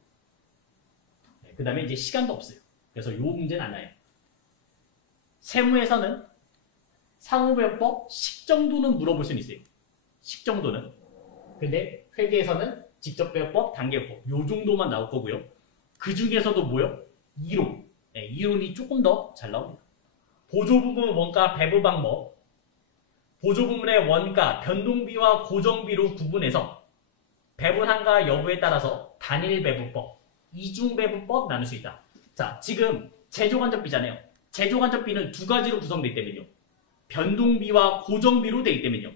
그 다음에 이제 시간도 없어요. 그래서 요 문제는 안 나와요. 세무에서는 상호배법 식 정도는 물어볼 수는 있어요. 식 정도는. 근데 회계에서는 직접배법, 단계법 요 정도만 나올 거고요. 그 중에서도 뭐요? 이론. 이론이 조금 더 잘 나옵니다. 보조부문 원가 배부 방법. 보조부문의 원가, 변동비와 고정비로 구분해서 배분한가 여부에 따라서 단일배부법, 이중배부법 나눌 수 있다. 자, 지금 제조간접비잖아요. 제조간접비는 두 가지로 구성되기 때문에요. 변동비와 고정비로 되기 때문에요.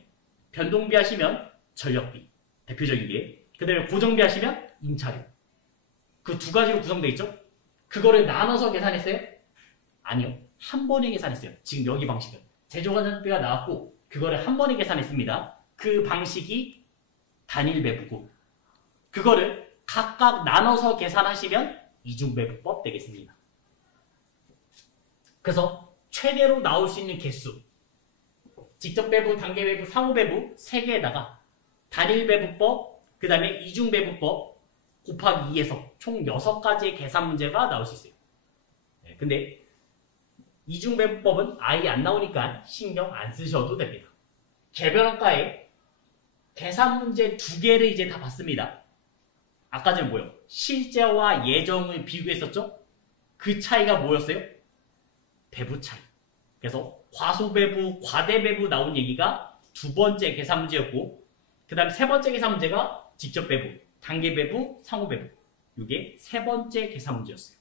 변동비 하시면 전력비, 대표적인 게. 그 다음에 고정비 하시면 임차료. 그 두 가지로 구성되어 있죠? 그거를 나눠서 계산했어요? 아니요. 한 번에 계산했어요. 지금 여기 방식은. 제조간접비가 나왔고 그거를 한 번에 계산했습니다. 그 방식이 단일배부고 그거를 각각 나눠서 계산하시면 이중배부법 되겠습니다. 그래서 최대로 나올 수 있는 개수 직접배부, 단계배부, 상호배부 3개에다가 단일배부법, 그 다음에 이중배부법 곱하기 2에서 총 6가지의 계산 문제가 나올 수 있어요. 근데 이중배부법은 아예 안 나오니까 신경 안 쓰셔도 됩니다. 개별원가에 계산 문제 2개를 이제 다 봤습니다. 아까 전에 뭐요? 실제와 예정을 비교했었죠? 그 차이가 뭐였어요? 배부 차이. 그래서 과소배부, 과대배부 나온 얘기가 2번째 계산 문제였고 그 다음 3번째 계산 문제가 직접배부, 단계배부, 상호배부. 이게 3번째 계산 문제였어요.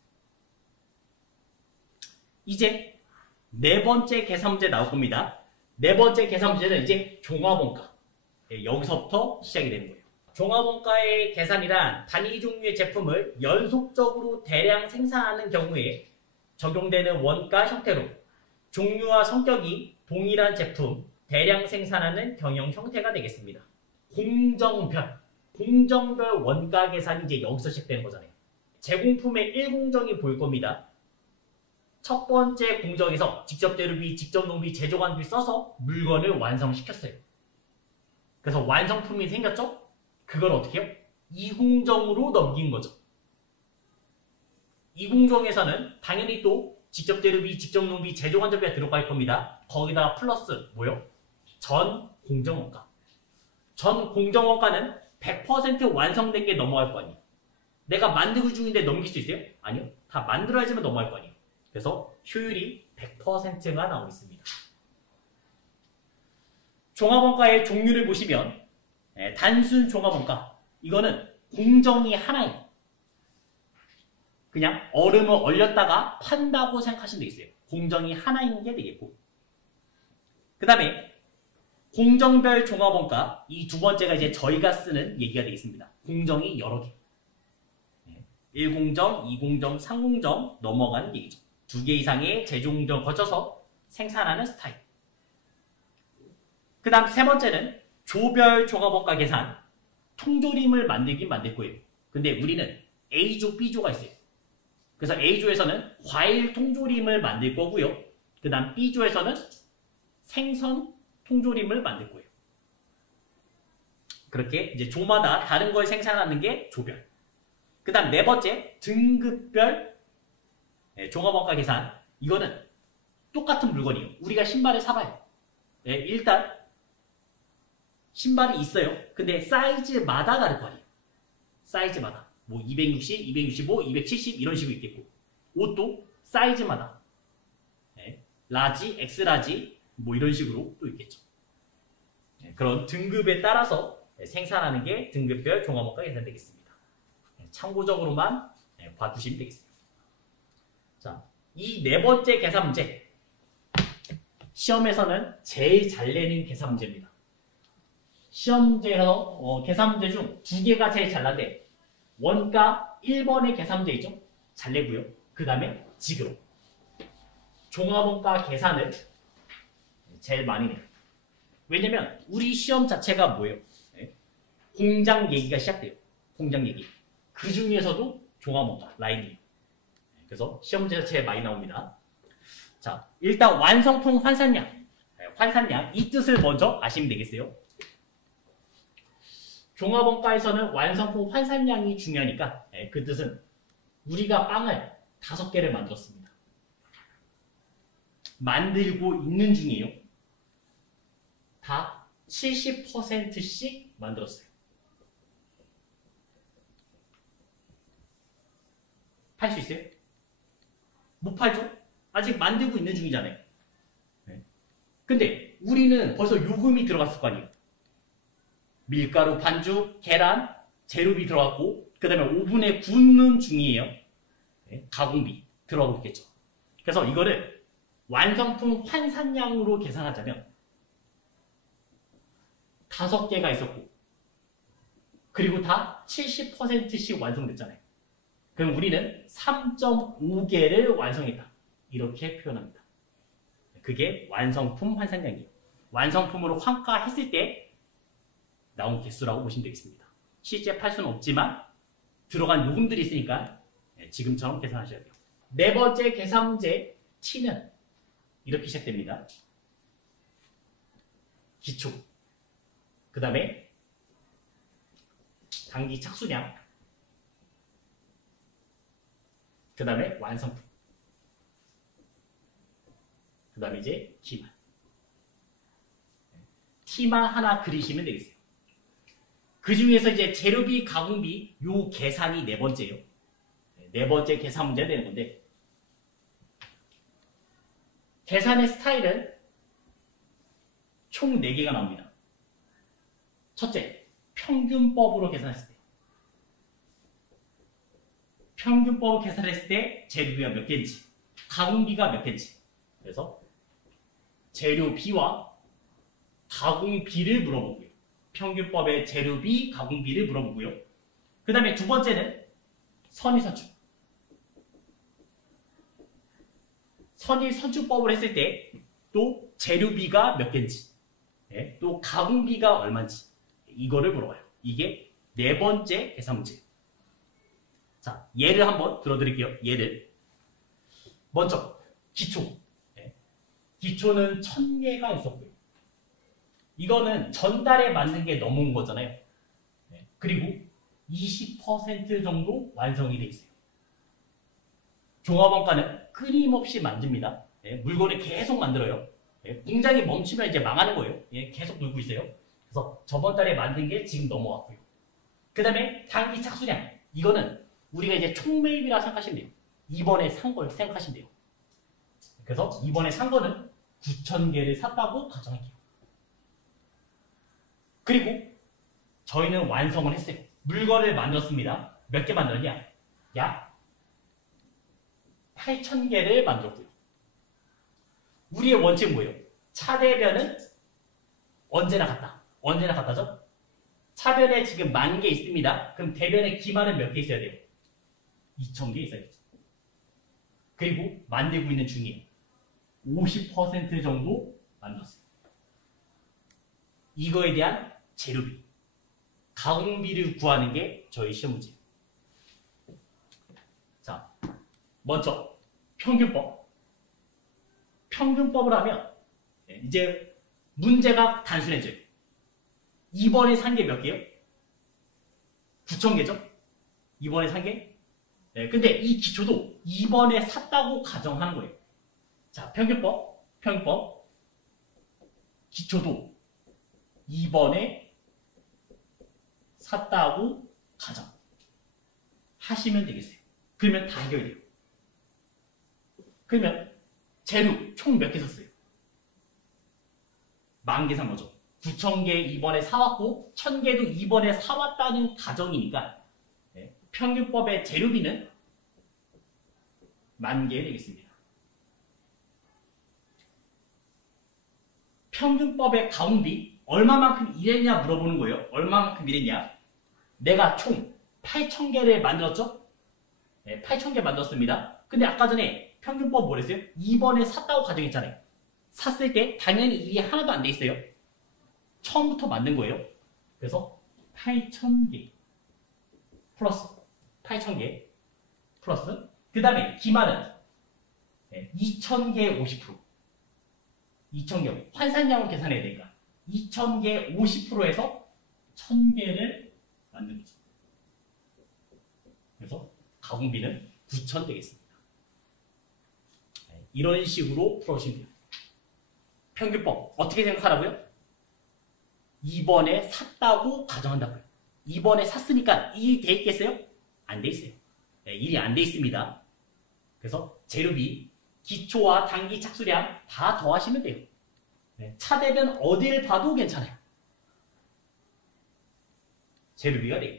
이제 4번째 계산 문제 나올 겁니다. 4번째 계산 문제는 이제 종합원가. 여기서부터 시작이 되는 거예요. 종합원가의 계산이란 단위 종류의 제품을 연속적으로 대량 생산하는 경우에 적용되는 원가 형태로 종류와 성격이 동일한 제품 대량 생산하는 경영 형태가 되겠습니다. 공정별 원가 계산이 이제 여기서 시작되는 거잖아요. 제공품의 1공정이 보일 겁니다. 첫 번째 공정에서 직접 재료비, 직접 농비, 제조관비 써서 물건을 완성시켰어요. 그래서 완성품이 생겼죠? 그걸 어떻게 해요? 2공정으로 넘긴 거죠. 2공정에서는 당연히 또 직접 재료비, 직접 농비, 제조관비가 들어갈 겁니다. 거기다가 플러스 뭐요? 전 공정원가. 전 공정원가는 100% 완성된 게 넘어갈 거 아니에요. 내가 만들고 중인데 넘길 수 있어요? 아니요. 다 만들어야지만 넘어갈 거 아니에요. 그래서 효율이 100%가 나오고 있습니다. 종합원가의 종류를 보시면 단순 종합원가, 이거는 공정이 하나예요. 그냥 얼음을 얼렸다가 판다고 생각하시면 되겠어요. 공정이 하나인 게 되겠고, 그 다음에 공정별 종합원가, 이 두 번째가 이제 저희가 쓰는 얘기가 되겠습니다. 공정이 여러 개. 1공정, 2공정, 3공정 넘어가는 얘기죠. 2개 이상의 제조공정을 거쳐서 생산하는 스타일. 그 다음 세 번째는 조별 종합원가 계산. 통조림을 만들긴 만들 거예요. 근데 우리는 A조, B조가 있어요. 그래서 A조에서는 과일 통조림을 만들 거고요. 그 다음 B조에서는 생선 통조림을 만들 거예요. 그렇게 이제 조마다 다른 걸 생산하는 게 조별. 그 다음 네 번째, 등급별 종합원가 계산. 이거는 똑같은 물건이에요. 우리가 신발을 사봐요. 일단 신발이 있어요. 근데 사이즈마다 다를 거 아니에요. 사이즈마다. 뭐 260, 265, 270 이런 식으로 있겠고, 옷도 사이즈마다 라지, 엑스라지 뭐 이런 식으로 또 있겠죠. 그런 등급에 따라서 생산하는 게 등급별 종합원가 계산 되겠습니다. 참고적으로만 봐두시면 되겠습니다. 자, 이 네 번째 계산 문제, 시험에서는 제일 잘 내는 계산 문제입니다. 시험 문제에서 계산 문제 중 두 개가 제일 잘 나는데, 원가 1번의 계산 문제 있죠? 잘 내고요. 그 다음에 지그로 종합원가 계산을 제일 많이 내요. 왜냐면 우리 시험 자체가 뭐예요? 공장 얘기가 시작돼요. 공장 얘기. 그 중에서도 종합원가 라인이에요. 그래서 시험 문제에서 제일 많이 나옵니다. 자, 일단 완성품 환산량. 환산량, 이 뜻을 먼저 아시면 되겠어요. 종합원가에서는 완성품 환산량이 중요하니까, 그 뜻은 우리가 빵을 5개를 만들었습니다. 만들고 있는 중이에요. 다 70%씩 만들었어요. 팔 수 있어요? 못 팔죠? 아직 만들고 있는 중이잖아요. 근데 우리는 벌써 요금이 들어갔을 거 아니에요. 밀가루, 반죽, 계란, 재료비 들어갔고, 그 다음에 오븐에 굽는 중이에요. 가공비 들어가고 있겠죠. 그래서 이거를 완성품 환산량으로 계산하자면 5개가 있었고, 그리고 다 70%씩 완성됐잖아요. 그럼 우리는 3.5개를 완성했다. 이렇게 표현합니다. 그게 완성품 환산량이에요. 완성품으로 환가했을 때 나온 개수라고 보시면 되겠습니다. 실제 팔 수는 없지만 들어간 요금들이 있으니까 지금처럼 계산하셔야 돼요. 네 번째 계산 문제 T는 이렇게 시작됩니다. 기초, 그 다음에 단기 착수량, 그 다음에 완성품, 그 다음에 이제 기만. T만 하나 그리시면 되겠어요. 그 중에서 이제 재료비, 가공비, 요 계산이 네 번째예요. 네 번째 계산 문제 되는 건데, 계산의 스타일은 총 4개가 나옵니다. 첫째, 평균법으로 계산했을 때. 평균법으로 계산했을 때 재료비가 몇 개인지, 가공비가 몇 개인지. 그래서 재료비와 가공비를 물어보고요. 평균법의 재료비, 가공비를 물어보고요. 그 다음에 두 번째는 선의선출. 선의선출법을 했을 때 또 재료비가 몇 개인지, 또 가공비가 얼마인지 이거를 물어봐요. 이게 네 번째 계산 문제. 자, 예를 한번 들어드릴게요. 예를 먼저 기초. 기초는 1000개가 있었고요. 이거는 전달에 맞는 게 넘어온 거잖아요. 그리고 20% 정도 완성이 돼 있어요. 종합원가는 끊임없이 만듭니다. 물건을 계속 만들어요. 공장이 멈추면 이제 망하는 거예요. 계속 놀고 있어요. 그래서 저번 달에 만든 게 지금 넘어왔고요. 그 다음에 단기 착수량. 이거는 우리가 이제 총매입이라 생각하시면 돼요. 이번에 산 걸 생각하시면 돼요. 그래서 이번에 산 거는 9,000개를 샀다고 가정할게요. 그리고 저희는 완성을 했어요. 물건을 만들었습니다. 몇 개 만들었냐? 약 8,000개를 만들었고요. 우리의 원칙은 뭐예요? 차대변은 언제나 같다. 언제나 같다죠? 차변에 지금 10,000개 있습니다. 그럼 대변의 기만은 몇 개 있어야 돼요? 2,000개 있어야겠죠. 그리고 만들고 있는 중에 50% 정도 만들었어요. 이거에 대한 재료비, 가공비를 구하는 게 저희 시험 문제예요. 자, 먼저 평균법. 평균법을 하면 이제 문제가 단순해져요. 이번에 산 게 몇 개요? 9,000개죠? 이번에 산 게? 네, 근데 이 기초도 이번에 샀다고 가정하는 거예요. 자, 평균법. 기초도 이번에 샀다고 가정하시면 되겠어요. 그러면 다 해결돼요. 그러면 재료 총 몇 개 샀어요? 10,000개 산 거죠. 9,000개 이번에 사왔고 1,000개도 이번에 사왔다는 가정이니까 평균법의 재료비는 10,000개 되겠습니다. 평균법의 가공비 얼마만큼 일했냐 물어보는 거예요. 얼마만큼 일했냐? 내가 총 8,000개를 만들었죠? 네, 8,000개 만들었습니다. 근데 아까 전에 평균법 뭐랬어요? 이번에 샀다고 가정했잖아요. 샀을 때 당연히 일이 하나도 안 돼 있어요. 처음부터 만든 거예요. 그래서 8,000개 플러스 8,000개 플러스 그 다음에 기만은 2,000개 50% 2,000개 환산량을 계산해야 되니까 2,000개 50%에서 1,000개를 만든 거죠. 그래서 가공비는 9,000 되겠습니다. 이런 식으로 풀어주시면 돼요. 평균법 어떻게 생각하라고요? 이번에 샀다고 가정한다고요. 이번에 샀으니까 일이 돼 있겠어요? 안 돼 있어요. 일이 안 돼 있습니다. 그래서 재료비, 기초와 단기 착수량 다 더하시면 돼요. 차대변 어딜 봐도 괜찮아요. 재료비가 돼요.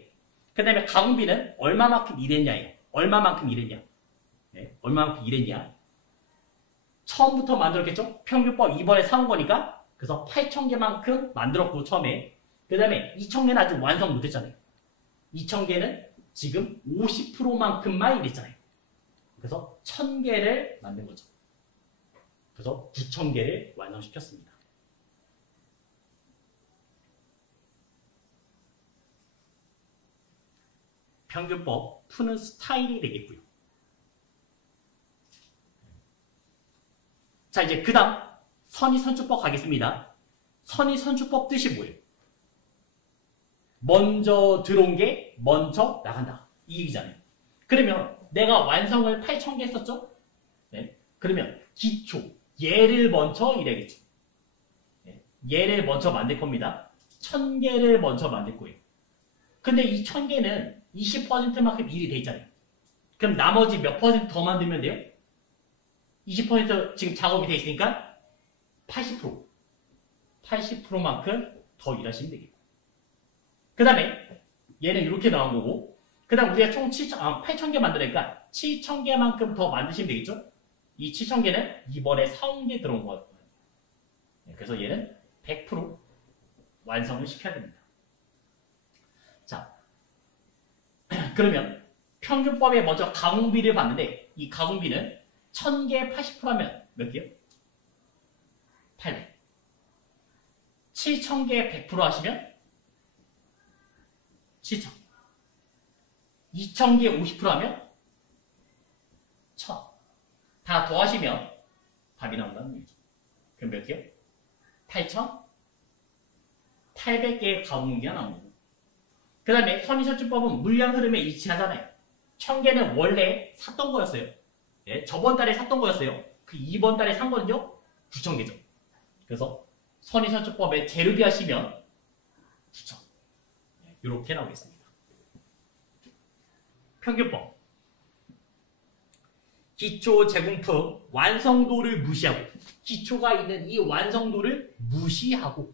그 다음에 가공비는 얼마만큼 일했냐예요. 얼마만큼 일했냐. 얼마만큼 일했냐. 처음부터 만들었겠죠? 평균법 이번에 사온 거니까 그래서 8,000개만큼 만들었고 처음에 그 다음에 2,000개는 아직 완성 못했잖아요. 2,000개는 지금 50%만큼만 일했잖아요. 그래서 1,000개를 만든 거죠. 그래서 9,000개를 완성시켰습니다. 평균법 푸는 스타일이 되겠고요. 자, 이제 그 다음 선의선출법 가겠습니다. 선의선출법 뜻이 뭐예요? 먼저 들어온 게 먼저 나간다. 이 얘기잖아요. 그러면 내가 완성을 8,000개 했었죠? 네. 그러면 기초, 얘를 먼저 이래야겠죠. 네. 얘를 먼저 만들 겁니다. 1,000개를 먼저 만들 거예요. 근데 이 1,000개는 20%만큼 일이 돼 있잖아요. 그럼 나머지 몇 퍼센트 더 만들면 돼요? 20% 지금 작업이 돼 있으니까 80%만큼 더 일하시면 되겠고. 그 다음에 얘는 이렇게 나온 거고 그 다음 우리가 총 8,000개 만드니까 7,000개만큼 더 만드시면 되겠죠? 이 7,000개는 이번에 사온 게 들어온 거예요. 그래서 얘는 100% 완성을 시켜야 됩니다. 자, 그러면 평균법에 먼저 가공비를 봤는데 이 가공비는 1,000개 80%하면 몇 개요? 800. 7,000개 100% 하시면 7,000. 2,000개 50% 하면 1,000. 다 더하시면 답이 나온다는 얘기죠. 그럼 몇 개요? 8,800개의 가공비가 나온 거고. 그 다음에 선의선출법은 물량 흐름에 일치하잖아요. 1,000개는 원래 샀던 거였어요. 예, 저번 달에 샀던 거였어요. 그 이번 달에 산 거는요? 9,000개죠. 그래서 선의선출법에 재료비 하시면 9,000. 이렇게 나오겠습니다. 평균법. 기초 제공품 완성도를 무시하고 기초가 있는 이 완성도를 무시하고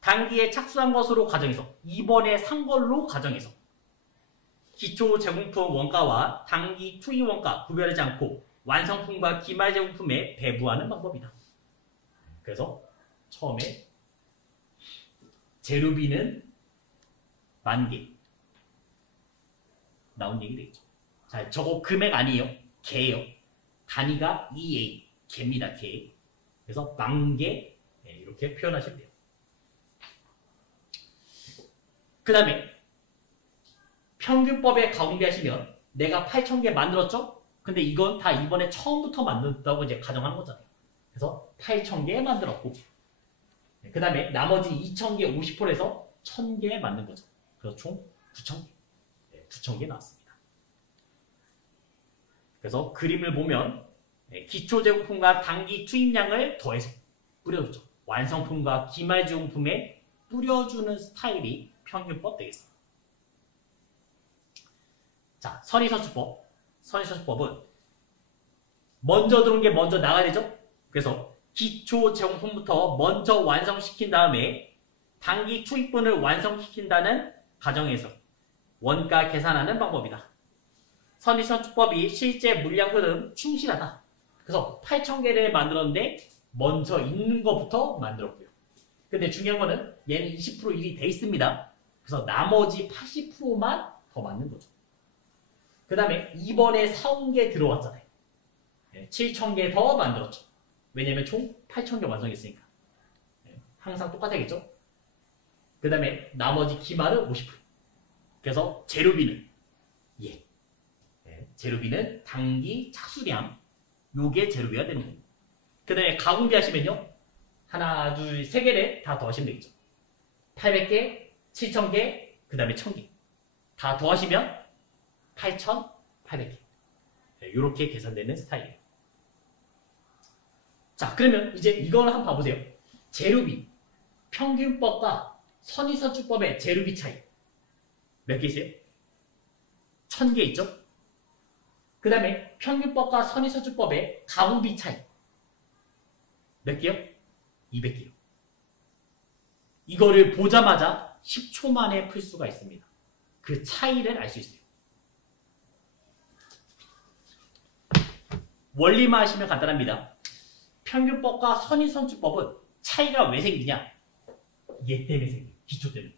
단기에 착수한 것으로 가정해서 이번에 산 걸로 가정해서 기초 제공품 원가와 단기 투입 원가 구별하지 않고 완성품과 기말 제공품에 배부하는 방법이다. 그래서 처음에 재료비는 10,000개 나온 얘기 되겠죠. 자, 저거 금액 아니에요. 개예요. 단위가 EA, 개입니다. 개. 그래서 10,000개 이렇게 표현하시면 돼요. 그 다음에 평균법에 가공비 하시면 내가 8,000개 만들었죠? 근데 이건 다 이번에 처음부터 만들었다고 이제 가정하는 거잖아요. 그래서 8,000개 만들었고 그 다음에 나머지 2,000개 50%에서 1,000개 만든 거죠. 그래서 총 9,000개. 9,000개 나왔습니다. 그래서 그림을 보면 기초 제공품과 단기 투입량을 더해서 뿌려주죠. 완성품과 기말 제공품에 뿌려주는 스타일이 평균법 되겠습니다. 자, 선의선수법. 선의선수법은 먼저 들어온 게 먼저 나가야 되죠? 그래서 기초 제공품부터 먼저 완성시킨 다음에 단기 투입분을 완성시킨다는 가정에서 원가 계산하는 방법이다. 선의선수법이 실제 물량 흐름 충실하다. 그래서 8,000개를 만들었는데 먼저 있는 것부터 만들었고요. 근데 중요한 거는 얘는 20% 일이 돼 있습니다. 그래서 나머지 80%만 더 맞는 거죠. 그 다음에 이번에 사온 게 들어왔잖아요. 7,000개 더 만들었죠. 왜냐면 총 8,000개 완성했으니까. 항상 똑같아야겠죠? 그 다음에 나머지 기말은 50%. 그래서 재료비는 재료비는 단기 착수량 요게 재료비가 되는 겁니다. 그 다음에 가공비 하시면요. 하나, 둘, 세 개를 다 더하시면 되겠죠. 800개, 7,000개, 그 다음에 1,000개. 다 더하시면 8,800개. 이렇게 계산되는 스타일이에요. 자, 그러면 이제 이걸 한번 봐보세요. 재료비, 평균법과 선의선출법의 재료비 차이. 몇 개 있어요? 1,000개 있죠? 그 다음에 평균법과 선의선출법의 가공비 차이. 몇 개요? 200개요. 이거를 보자마자 10초 만에 풀 수가 있습니다. 그 차이를 알 수 있어요. 원리만 하시면 간단합니다. 평균법과 선의선출법은 차이가 왜 생기냐? 얘 때문에 생겨요. 기초 때문에.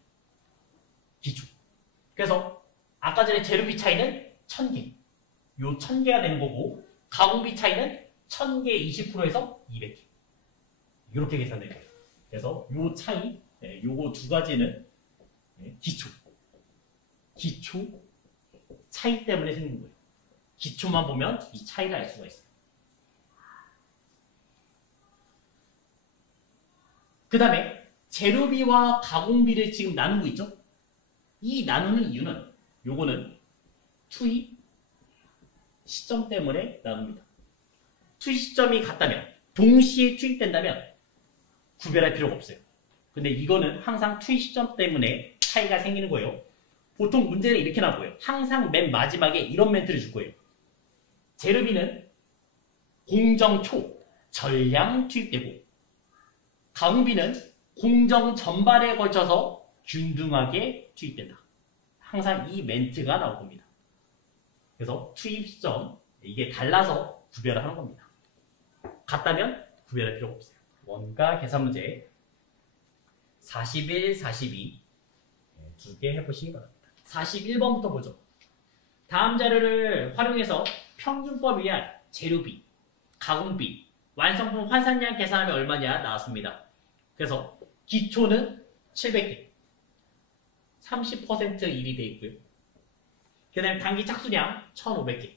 기초. 그래서 아까 전에 재료비 차이는 1,000개. 요 1,000개가 되는 거고 가공비 차이는 1,000개 20%에서 200개. 이렇게 계산되는 거예요. 그래서 요 차이, 요거 두 가지는 기초. 기초 차이 때문에 생긴 거예요. 기초만 보면 이 차이를 알 수가 있어요. 그 다음에 재료비와 가공비를 지금 나누고 있죠? 이 나누는 이유는 요거는 투입 시점 때문에 나눕니다. 투입 시점이 같다면 동시에 투입된다면 구별할 필요가 없어요. 근데 이거는 항상 투입 시점 때문에 차이가 생기는 거예요. 보통 문제는 이렇게 나오고요. 항상 맨 마지막에 이런 멘트를 줄 거예요. 재료비는 공정 초 전량 투입되고 가공비는 공정 전반에 걸쳐서 균등하게 투입된다. 항상 이 멘트가 나올 겁니다. 그래서 투입 시점 이게 달라서 구별을 하는 겁니다. 같다면 구별할 필요가 없어요. 원가 계산 문제 41, 42 두 개 해보시기 바랍니다. 41번부터 보죠. 다음 자료를 활용해서 평균법 위한 재료비, 가공비, 완성품 환산량 계산하면 얼마냐 나왔습니다. 그래서 기초는 700개 30% 일이 되어 있고요. 그 다음에 단기 착수량 1500개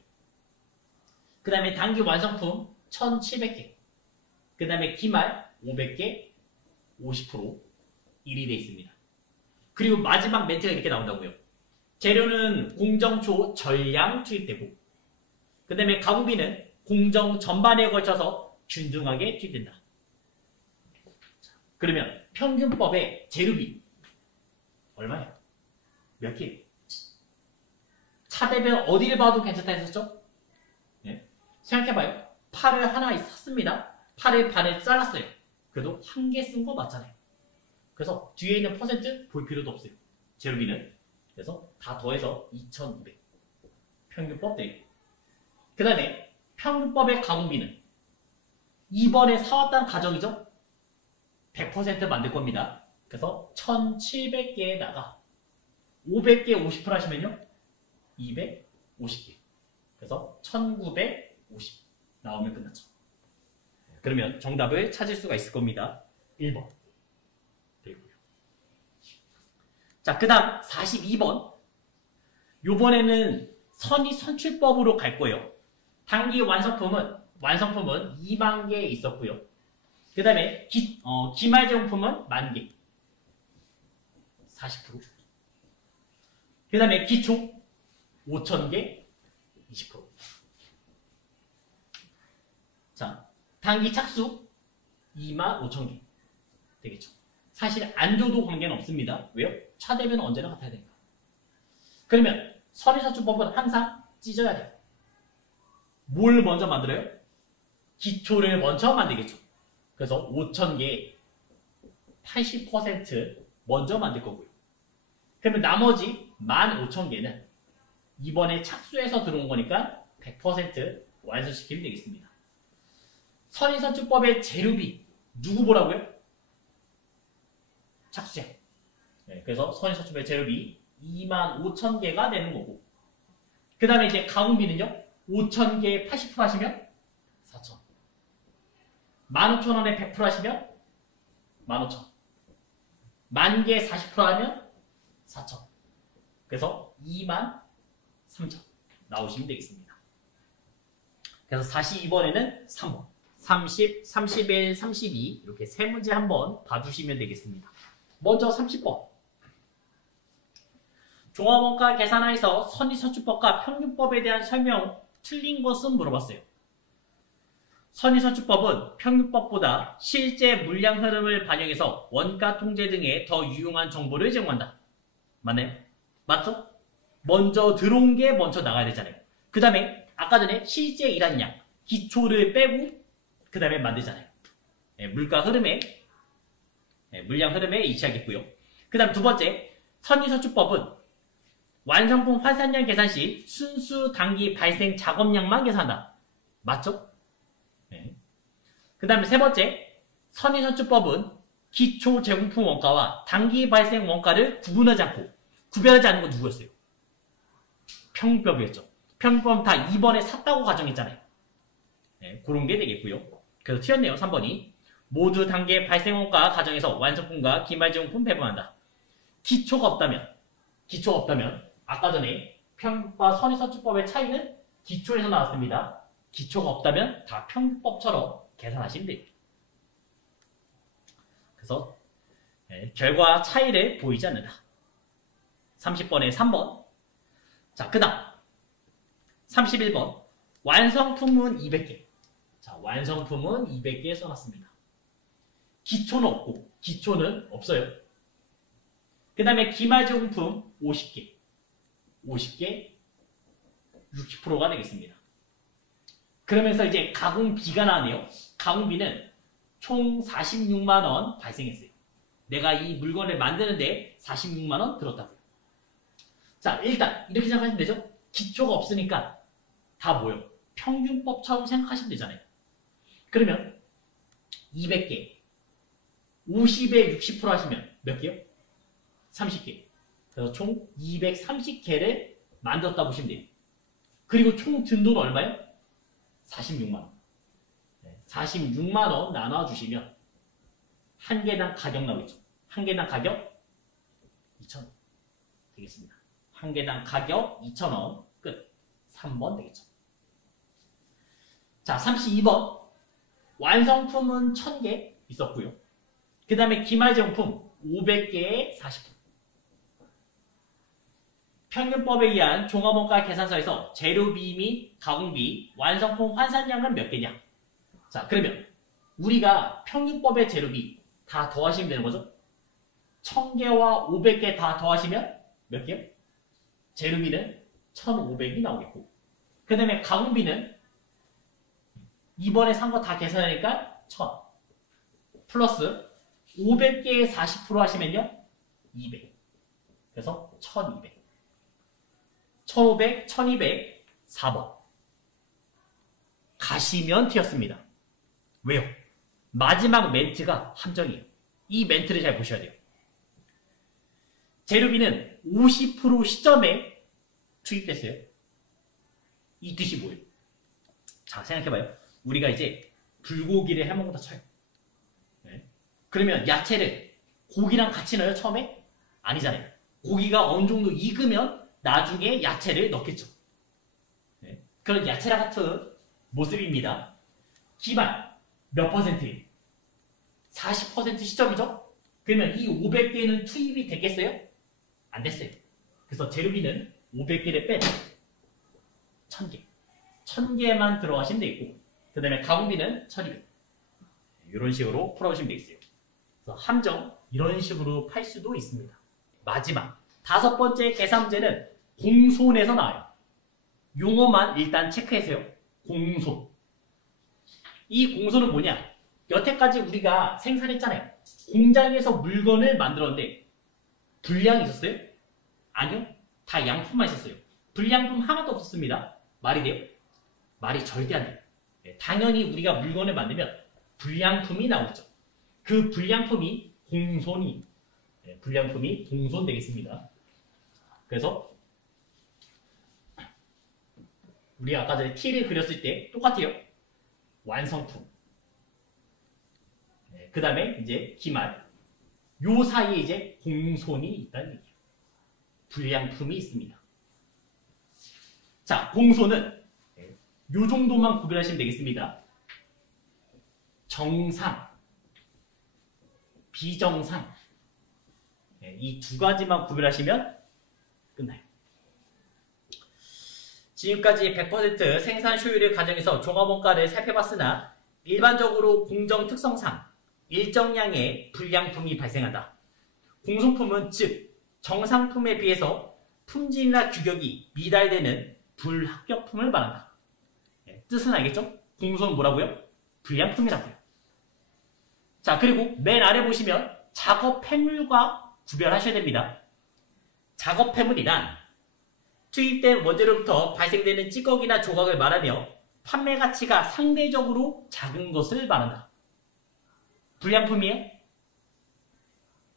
그 다음에 단기 완성품 1700개 그 다음에 기말 500개 50% 일이 되어 있습니다. 그리고 마지막 멘트가 이렇게 나온다고요. 재료는 공정 초 전량 투입되고 그 다음에 가공비는 공정 전반에 걸쳐서 균등하게 투입된다. 그러면 평균법의 재료비 얼마예요? 몇 개? 차대별 어디를 봐도 괜찮다 했었죠? 생각해봐요. 팔을 하나 샀습니다. 팔을 반을 잘랐어요. 그래도 한 개 쓴 거 맞잖아요. 그래서 뒤에 있는 퍼센트 볼 필요도 없어요. 제로비는. 그래서 다 더해서 2200. 평균법 되고. 그 다음에 평균법의 가공비는 이번에 사왔다는 가정이죠. 100% 만들 겁니다. 그래서 1700개에다가 500개 50% 하시면요. 250개. 그래서 1950 나오면 끝났죠. 그러면 정답을 찾을 수가 있을 겁니다. 1번 되고요. 자, 그 다음 42번. 요번에는 선의선출법으로 갈 거예요. 단기 완성품은 2만 개 있었고요. 그 다음에 기말제용품은 10,000개. 40%. 그 다음에 기초 5,000개. 20%. 자, 단기 착수 25,000개. 되겠죠. 사실 안 줘도 관계는 없습니다. 왜요? 차대비는 언제나 같아야 되니까. 그러면 선의선출법은 항상 찢어야 돼요. 뭘 먼저 만들어요? 기초를 먼저 만들겠죠. 그래서 5,000개 80% 먼저 만들 거고요. 그러면 나머지 15,000개는 이번에 착수해서 들어온 거니까 100% 완성시키면 되겠습니다. 선의선출법의 재료비 누구 보라고요? 착수자. 네, 그래서 선의선출법의 재료비 25,000개가 되는 거고, 그 다음에 이제 가공비는요. 5,000개 80% 하시면 4,000. 15,000원에 100% 하시면 15,000. 10,000개 40% 하면 4,000. 그래서 23,000 나오시면 되겠습니다. 그래서 42번에는 3번, 30, 31, 32 이렇게 세 문제 한번 봐주시면 되겠습니다. 먼저 30번. 종합원가 계산하에서 선의선출법과 평균법에 대한 설명 틀린 것은 물어봤어요. 선의선출법은 평균법보다 실제 물량 흐름을 반영해서 원가 통제 등에 더 유용한 정보를 제공한다. 맞나요? 맞죠? 먼저 들어온 게 먼저 나가야 되잖아요. 그 다음에 아까 전에 실제 일한 양, 기초를 빼고 그 다음에 만들잖아요. 물가 흐름에, 물량 흐름에 이치하겠고요. 그 다음 두 번째, 선의선출법은 완성품 환산량 계산 시 순수 단기 발생 작업량만 계산한다. 맞죠? 네. 그 다음에 세 번째, 선의선출법은 기초 제공품 원가와 단기 발생 원가를 구분하지 않는 건 누구였어요? 평균법이었죠. 평균법 다 2번에 샀다고 가정했잖아요. 네, 그런 게 되겠고요. 그래서 튀었네요. 3번이. 모두 단계 발생 원가 가정에서 완성품과 기말제공품 배분한다. 기초가 없다면 아까 전에 평균과 선의선출법의 차이는 기초에서 나왔습니다. 기초가 없다면 다 평균법처럼 계산하시면 돼요. 그래서 결과 차이를 보이지 않는다. 30번에 3번. 자, 그 다음 31번. 완성품은 200개. 자, 완성품은 200개 써놨습니다. 기초는 없고, 기초는 없어요. 그 다음에 기말제공품 50개. 50개 60%가 되겠습니다. 그러면서 이제 가공비가 나왔네요. 가공비는 총 46만원 발생했어요. 내가 이 물건을 만드는데 46만원 들었다고요. 자, 일단 이렇게 생각하시면 되죠? 기초가 없으니까 다 뭐예요? 평균법처럼 생각하시면 되잖아요. 그러면 200개 50에 60% 하시면 몇 개요? 30개. 그래서 총 230개를 만들었다 보시면 돼요. 그리고 총 든 돈 얼마요? 46만원. 46만원 나눠주시면 한 개당 가격 나오겠죠. 한 개당 가격 2,000원 되겠습니다. 한 개당 가격 2,000원 끝. 3번 되겠죠. 자, 32번. 완성품은 1,000개 있었고요. 그 다음에 기말제공품 500개에 40%. 평균법에 의한 종합원가 계산서에서 재료비 및 가공비, 완성품 환산량은 몇 개냐? 자, 그러면 우리가 평균법의 재료비 다 더하시면 되는 거죠? 1,000개와 500개 다 더하시면 몇 개요? 재료비는 1,500이 나오겠고, 그 다음에 가공비는 이번에 산 거 다 계산하니까 1000. 플러스 500개에 40% 하시면요. 200. 그래서 1200. 1500, 1200, 4번. 가시면 T였습니다. 왜요? 마지막 멘트가 함정이에요. 이 멘트를 잘 보셔야 돼요. 재료비는 50% 시점에 투입됐어요. 이 뜻이 뭐예요? 자, 생각해봐요. 우리가 이제 불고기를 해먹는다 쳐요. 네. 그러면 야채를 고기랑 같이 넣어요, 처음에? 아니잖아요. 고기가 어느 정도 익으면 나중에 야채를 넣겠죠. 네. 그런 야채랑 같은 모습입니다. 기말 몇 %예요? 40% 시점이죠? 그러면 이 500개는 투입이 됐겠어요? 안 됐어요. 그래서 재료비는 500개를 빼면 1000개. 1000개만 들어가시면 되겠고, 그 다음에 가공비는 1200. 이런 식으로 풀어주시면 되겠어요. 그래서 함정, 이런 식으로 팔 수도 있습니다. 마지막, 5번째 계산 문제는 공손에서 나와요. 용어만 일단 체크해세요. 공손. 이 공손은 뭐냐? 여태까지 우리가 생산했잖아요. 공장에서 물건을 만들었는데 불량이 있었어요? 아니요. 다 양품만 있었어요. 불량품 하나도 없었습니다. 말이 돼요? 말이 절대 안 돼요. 네, 당연히 우리가 물건을 만들면 불량품이 나오죠. 그 불량품이 공손이, 네, 불량품이 공손되겠습니다. 그래서 우리가 아까 전에 T를 그렸을 때 똑같아요. 완성품. 네, 그 다음에 이제 기말. 요 사이에 이제 공손이 있다는 얘기예요. 불량품이 있습니다. 자, 공손은 요 정도만 구별하시면 되겠습니다. 정상, 비정상. 네, 이 두 가지만 구별하시면 끝나요. 지금까지 100% 생산 효율을 가정해서 종합원가를 살펴봤으나 일반적으로 공정 특성상 일정량의 불량품이 발생한다. 공손품은 즉 정상품에 비해서 품질이나 규격이 미달되는 불합격품을 말한다. 네, 뜻은 알겠죠? 공손은 뭐라고요? 불량품이라고요. 자, 그리고 맨 아래 보시면 작업 폐물과 구별하셔야 됩니다. 작업 폐물이란 투입된 원재료부터 발생되는 찌꺼기나 조각을 말하며 판매 가치가 상대적으로 작은 것을 말한다. 불량품이에요?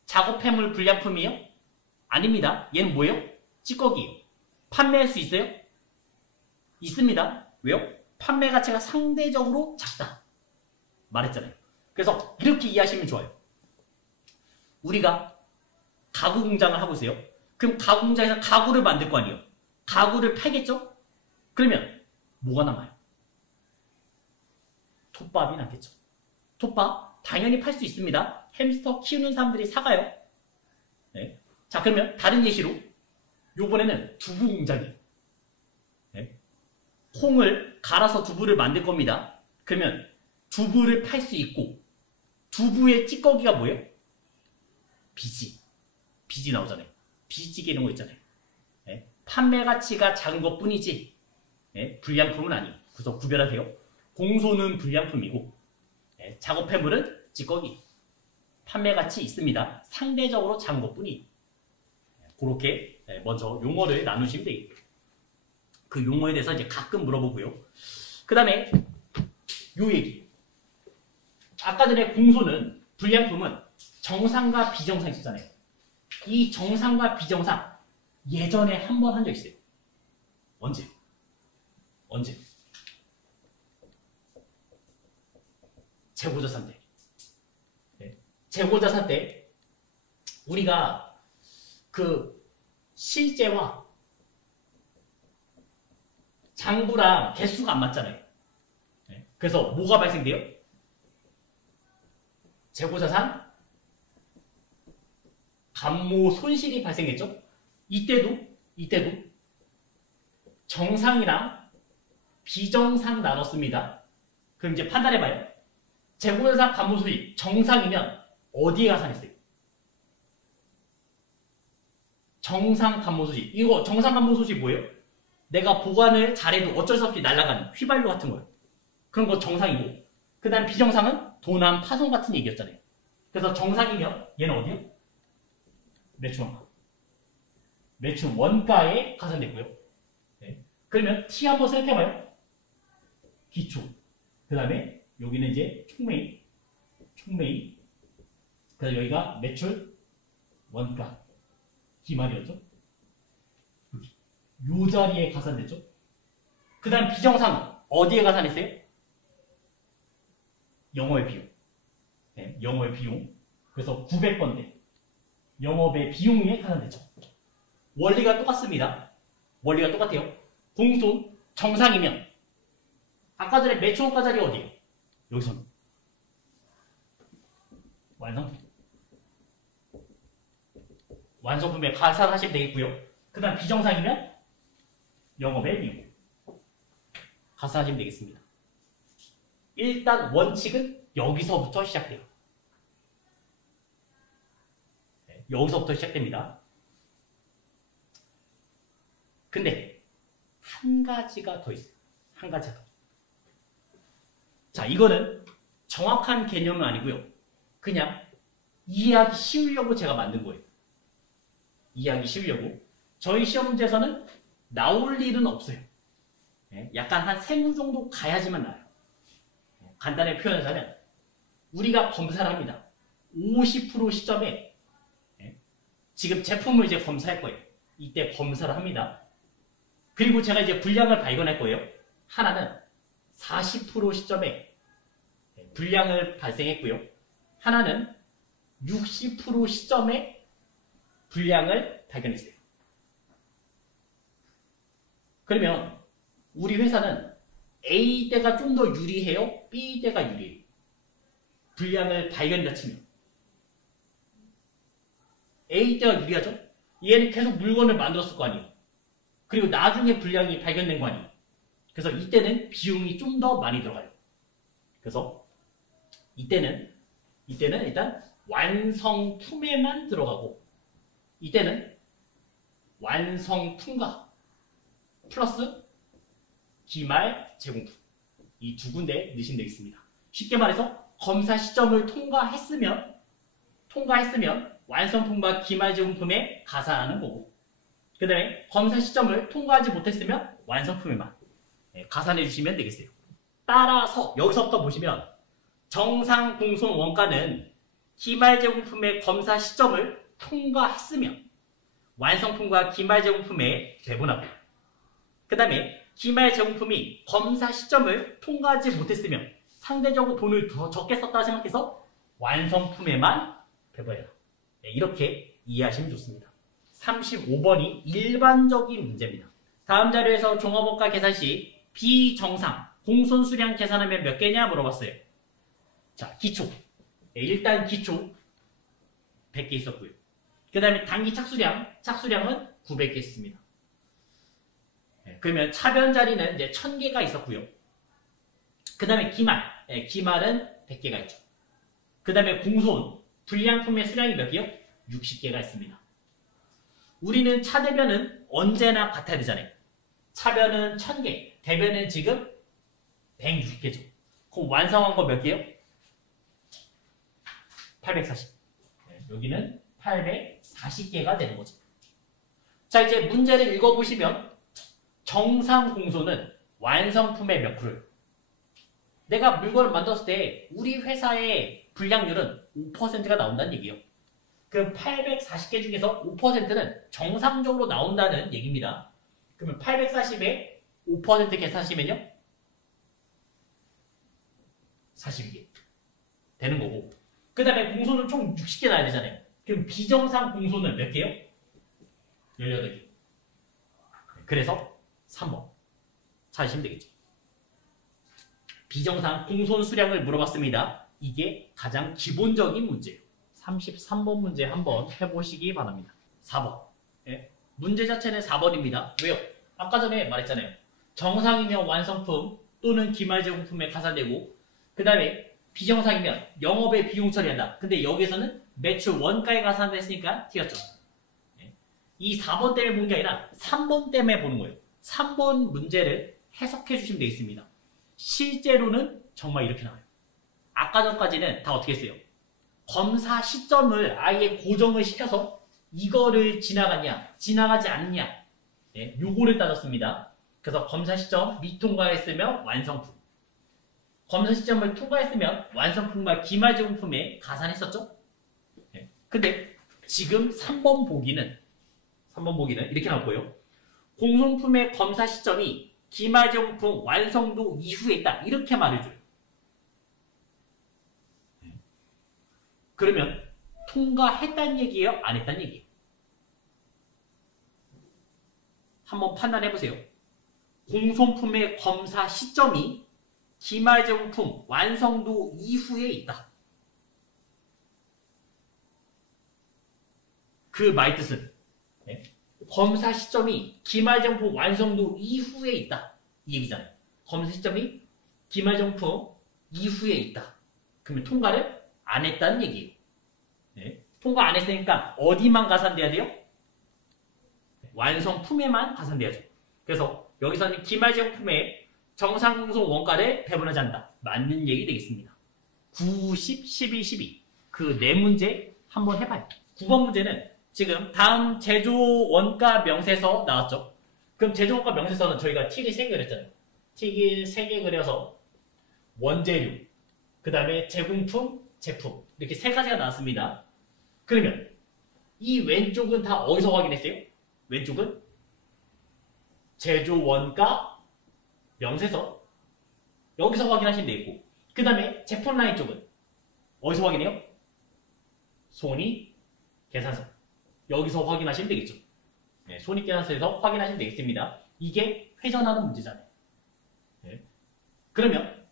작업 폐물 불량품이에요? 아닙니다. 얘는 뭐예요? 찌꺼기예요. 판매할 수 있어요? 있습니다. 왜요? 판매 가치가 상대적으로 작다. 말했잖아요. 그래서 이렇게 이해하시면 좋아요. 우리가 가구 공장을 하고 있어요. 그럼 가구 공장에서 가구를 만들 거 아니에요. 가구를 팔겠죠? 그러면 뭐가 남아요? 톱밥이 남겠죠. 톱밥 당연히 팔 수 있습니다. 햄스터 키우는 사람들이 사가요. 네. 자, 그러면 다른 예시로 요번에는 두부 공장이에요. 네. 콩을 갈아서 두부를 만들 겁니다. 그러면 두부를 팔 수 있고 두부의 찌꺼기가 뭐예요? 비지 나오잖아요. 비지개 이런 거 있잖아요. 네. 판매 가치가 작은 것 뿐이지 네. 불량품은 아니에요. 그래서 구별하세요. 공소는 불량품이고 네. 작업 폐물은 찌꺼기. 판매 가치 있습니다. 상대적으로 작은 것 뿐이에요. 그렇게 먼저 용어를 나누시면 되겠고요. 그 용어에 대해서 이제 가끔 물어보고요. 그 다음에 요 얘기. 아까 전에 공소는 불량품은 정상과 비정상 있었잖아요. 이 정상과 비정상 예전에 한 번 한 적 있어요. 언제? 재고자산 때. 네. 재고자산 때 우리가 그 실제와 장부랑 개수가 안 맞잖아요. 네. 그래서 뭐가 발생돼요? 재고자산 감모 손실이 발생했죠. 이때도 정상이랑 비정상 나눴습니다. 그럼 이제 판단해봐요. 재고자산 감모 손실 정상이면 어디에 가산했어요? 정상 감모 손실. 이거 정상 감모 손실 뭐예요? 내가 보관을 잘해도 어쩔 수 없이 날아가는 휘발유 같은 거예요. 그런 거 정상이고, 그 다음 비정상은 도난, 파손 같은 얘기였잖아요. 그래서 정상이면 얘는 어디요? 매출 원가. 매출 원가에 가산됐고요. 네. 그러면 T 한번 생각해봐요. 기초. 그 다음에 여기는 이제 총매입. 그래서 여기가 매출 원가. 기말이었죠. 요 자리에 가산됐죠. 그 다음 비정상 어디에 가산했어요? 영업의 비용. 네, 영업의 비용. 그래서 900번대. 영업의 비용에 가산됐죠. 원리가 똑같습니다. 원리가 똑같아요. 공손 정상이면 아까 전에 매출원가 자리 어디예요? 여기서는 완성품에 가산하시면 되겠고요. 그 다음 비정상이면 영업의 비용 가산하시면 되겠습니다. 일단 원칙은 여기서부터 시작돼요. 네, 여기서부터 시작됩니다. 근데 한 가지가 더 있어요. 한 가지가 더. 자, 이거는 정확한 개념은 아니고요. 그냥 이해하기 쉬우려고 제가 만든 거예요. 이해하기 쉬우려고. 저희 시험 문제에서는 나올 일은 없어요. 네, 약간 한 3문 정도 가야지만 나와요. 간단하게 표현하자면 우리가 검사를 합니다. 50% 시점에 지금 제품을 이제 검사할 거예요. 이때 검사를 합니다. 그리고 제가 이제 불량을 발견할 거예요. 하나는 40% 시점에 불량을 발생했고요. 하나는 60% 시점에 불량을 발견했어요. 그러면 우리 회사는 A 때가 좀 더 유리해요? B 때가 유리해요? 불량을 발견했다 치면 A 때가 유리하죠? 얘는 계속 물건을 만들었을 거 아니에요. 그리고 나중에 불량이 발견된 거 아니에요. 그래서 이때는 비용이 좀 더 많이 들어가요. 그래서 이때는 일단 완성품에만 들어가고, 이때는 완성품과 플러스 기말 제공품, 이 두 군데 넣으시면 되겠습니다. 쉽게 말해서 검사 시점을 통과했으면 완성품과 기말 제공품에 가산하는 거고, 그 다음에 검사 시점을 통과하지 못했으면 완성품에만 가산해 주시면 되겠어요. 따라서 여기서부터 보시면 정상 공손 원가는 기말 제공품의 검사 시점을 통과했으면 완성품과 기말 제공품에 배분하고, 그 다음에 기말 제공품이 검사 시점을 통과하지 못했으면 상대적으로 돈을 더 적게 썼다 생각해서 완성품에만 배분해라. 이렇게 이해하시면 좋습니다. 35번이 일반적인 문제입니다. 다음 자료에서 종합원가 계산 시 비정상 공손수량 계산하면 몇 개냐 물어봤어요. 자, 기초. 일단 기초 100개 있었고요. 그 다음에 단기 착수량은 900개 있습니다. 그러면 차변 자리는 이제 1000개가 있었고요. 그 다음에 기말은 100개가 있죠. 그 다음에 공손, 불량품의 수량이 몇 개요? 60개가 있습니다. 우리는 차대변은 언제나 같아야 되잖아요. 차변은 1000개, 대변은 지금 160개죠. 그럼 완성한 거 몇 개요? 840. 여기는 840개가 되는 거죠. 자, 이제 문제를 읽어보시면 정상 공손은 완성품의 몇 프로예요? 내가 물건을 만들었을 때 우리 회사의 불량률은 5%가 나온다는 얘기예요. 그럼 840개 중에서 5%는 정상적으로 나온다는 얘기입니다. 그러면 840에 5% 계산하시면요, 42개 되는 거고, 그 다음에 공손은 총 60개 나야 되잖아요. 그럼 비정상 공손은 몇 개요? 18개. 그래서 3번 찾으시면 되겠죠. 비정상 공손 수량을 물어봤습니다. 이게 가장 기본적인 문제예요. 33번 문제 한번 해보시기 바랍니다. 4번. 문제 자체는 4번입니다. 왜요? 아까 전에 말했잖아요. 정상이면 완성품 또는 기말 제공품에 가산되고, 그 다음에 비정상이면 영업의 비용 처리한다. 근데 여기서는 매출 원가에 가산됐으니까 튀었죠. 이 4번 때문에 보는 게 아니라 3번 때문에 보는 거예요. 3번 문제를 해석해 주시면 되겠습니다. 실제로는 정말 이렇게 나와요. 아까 전까지는 다 어떻게 했어요? 검사 시점을 아예 고정을 시켜서 이거를 지나갔냐, 지나가지 않냐, 네, 요거를 따졌습니다. 그래서 검사 시점 미통과했으면 완성품, 검사 시점을 통과했으면 완성품과 기말제공품에 가산했었죠? 네. 근데 지금 3번 보기는 이렇게 나왔고요. 공송품의 검사 시점이 기말제공품 완성도 이후에 있다. 이렇게 말해줘요. 그러면 통과했다는 얘기예요? 안 했다는 얘기예요? 한번 판단해보세요. 공송품의 검사 시점이 기말제공품 완성도 이후에 있다. 그 말 뜻은 검사 시점이 기말제공품 완성도 이후에 있다. 이 얘기잖아요. 검사 시점이 기말제공품 이후에 있다. 그러면 통과를 안 했다는 얘기예요. 네. 통과 안 했으니까 어디만 가산돼야 돼요? 완성품에만 가산돼야죠. 그래서 여기서는 기말제공품의 정상공송 원가를 배분하지 않는다. 맞는 얘기 되겠습니다. 9, 10, 11, 12 그 네 문제 한번 해봐요. 9번 문제는 지금 다음 제조 원가 명세서 나왔죠. 그럼 제조 원가 명세서는 저희가 틱을 3개 그렸잖아요. 틱을 3개 그려서 원재료, 그 다음에 제공품, 제품 이렇게 3가지가 나왔습니다. 그러면 이 왼쪽은 다 어디서 확인했어요? 왼쪽은 제조 원가 명세서 여기서 확인하시면 되겠고, 그 다음에 제품 라인 쪽은 어디서 확인해요? 손익계산서 여기서 확인하시면 되겠죠. 네, 손익계산서에서 확인하시면 되겠습니다. 이게 회전하는 문제잖아요. 네. 그러면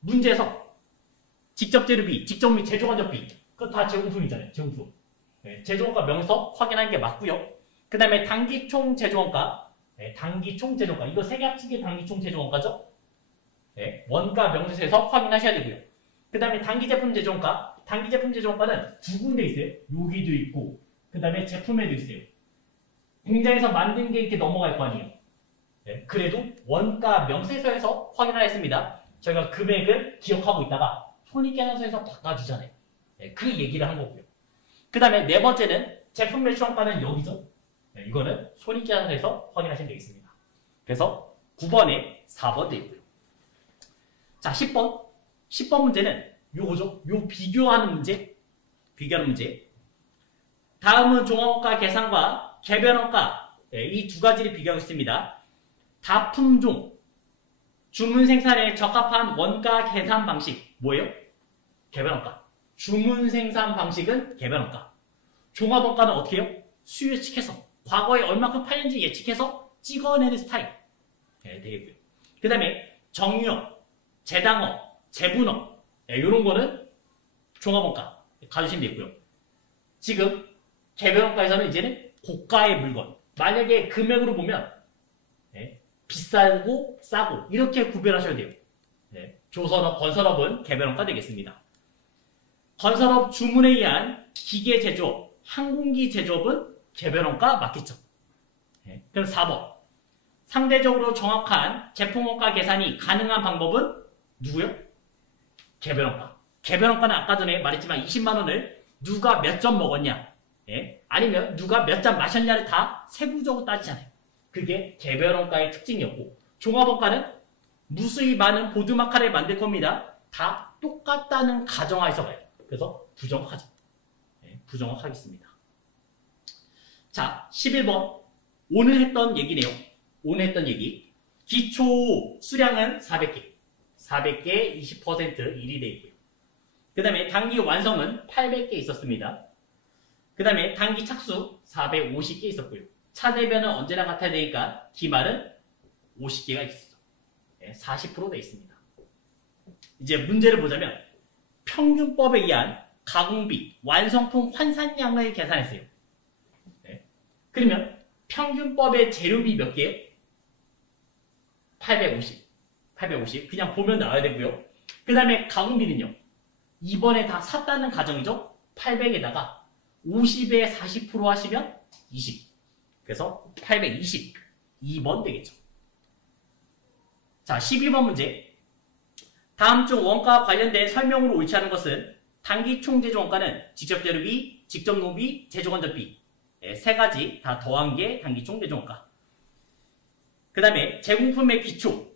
문제에서 직접 재료비, 직접 및 제조간접비 그거 다 제공품이잖아요. 제공품. 네, 제조원가 명서 확인하는 게 맞고요. 그 다음에 단기총 제조원가, 네, 단기총 제조원가 이거 3개 합친 게 단기총 제조원가죠. 네, 원가 명세서에서 확인하셔야 되고요. 그 다음에 단기제품 제조원가, 단기제품 제조원가는 2군데 있어요. 여기도 있고 그 다음에 제품에도 있어요. 공장에서 만든 게 이렇게 넘어갈 거 아니에요. 네, 그래도 원가 명세서에서 확인을 했습니다. 저희가 금액을 기억하고 있다가 손익계산서에서 바꿔주잖아요. 네, 그 얘기를 한 거고요. 그 다음에 네 번째는 제품 매출원가는 여기죠. 네, 이거는 손익계산서에서 확인하시면 되겠습니다. 그래서 9번에 4번 되고요. 자, 10번 문제는 요거죠. 요 비교하는 문제. 다음은 종합원가 계산과 개별원가, 네, 이 2가지를 비교하고 있습니다. 다품종, 주문 생산에 적합한 원가 계산 방식 뭐예요? 개별원가. 주문 생산 방식은 개별원가. 종합원가는 어떻게 해요? 수요 예측해서 과거에 얼마큼 팔렸는지 예측해서 찍어내는 스타일. 네, 되겠고요. 그 다음에 정유업, 재당업, 재분업, 네, 이런 거는 종합원가 가주시면 되고요. 지금 개별원가에서는 이제는 고가의 물건, 만약에 금액으로 보면 네, 비싸고 싸고 이렇게 구별하셔야 돼요. 네, 조선업, 건설업은 개별원가 되겠습니다. 건설업 주문에 의한 기계 제조업, 항공기 제조업은 개별원가 맞겠죠. 네, 그럼 4번. 상대적으로 정확한 제품원가 계산이 가능한 방법은 누구요? 개별원가. 개별원가는 아까 전에 말했지만 20만 원을 누가 몇 점 먹었냐, 예? 아니면 누가 몇 잔 마셨냐를 다 세부적으로 따지잖아요. 그게 개별원가의 특징이었고, 종합원가는 무수히 많은 보드마카를 만들 겁니다. 다 똑같다는 가정하에서 가요. 그래서 부정확하죠. 예, 부정확하겠습니다. 자, 11번. 오늘 했던 얘기네요. 오늘 했던 얘기. 기초 수량은 400개. 400개 20% 1이 되어 있고요. 그 다음에 단기 완성은 800개 있었습니다. 그 다음에 단기 착수 450개 있었고요. 차대변은 언제나 같아야 되니까 기말은 50개가 있었죠. 네, 40% 되어 있습니다. 이제 문제를 보자면 평균법에 의한 가공비, 완성품 환산량을 계산했어요. 네. 그러면 평균법의 재료비 몇 개예요? 850. 그냥 보면 나와야 되고요. 그 다음에 가공비는요. 이번에 다 샀다는 가정이죠. 800에다가 50에 40% 하시면 20. 그래서 820. 2번 되겠죠. 자, 12번 문제. 다음 중 원가와 관련된 설명으로 옳지 않은 것은 단기 총 제조 원가는 직접 재료비, 직접 노비, 제조 건전비 세 가지 다 더한 게 단기 총 제조 원가. 그 다음에 제공품의 기초,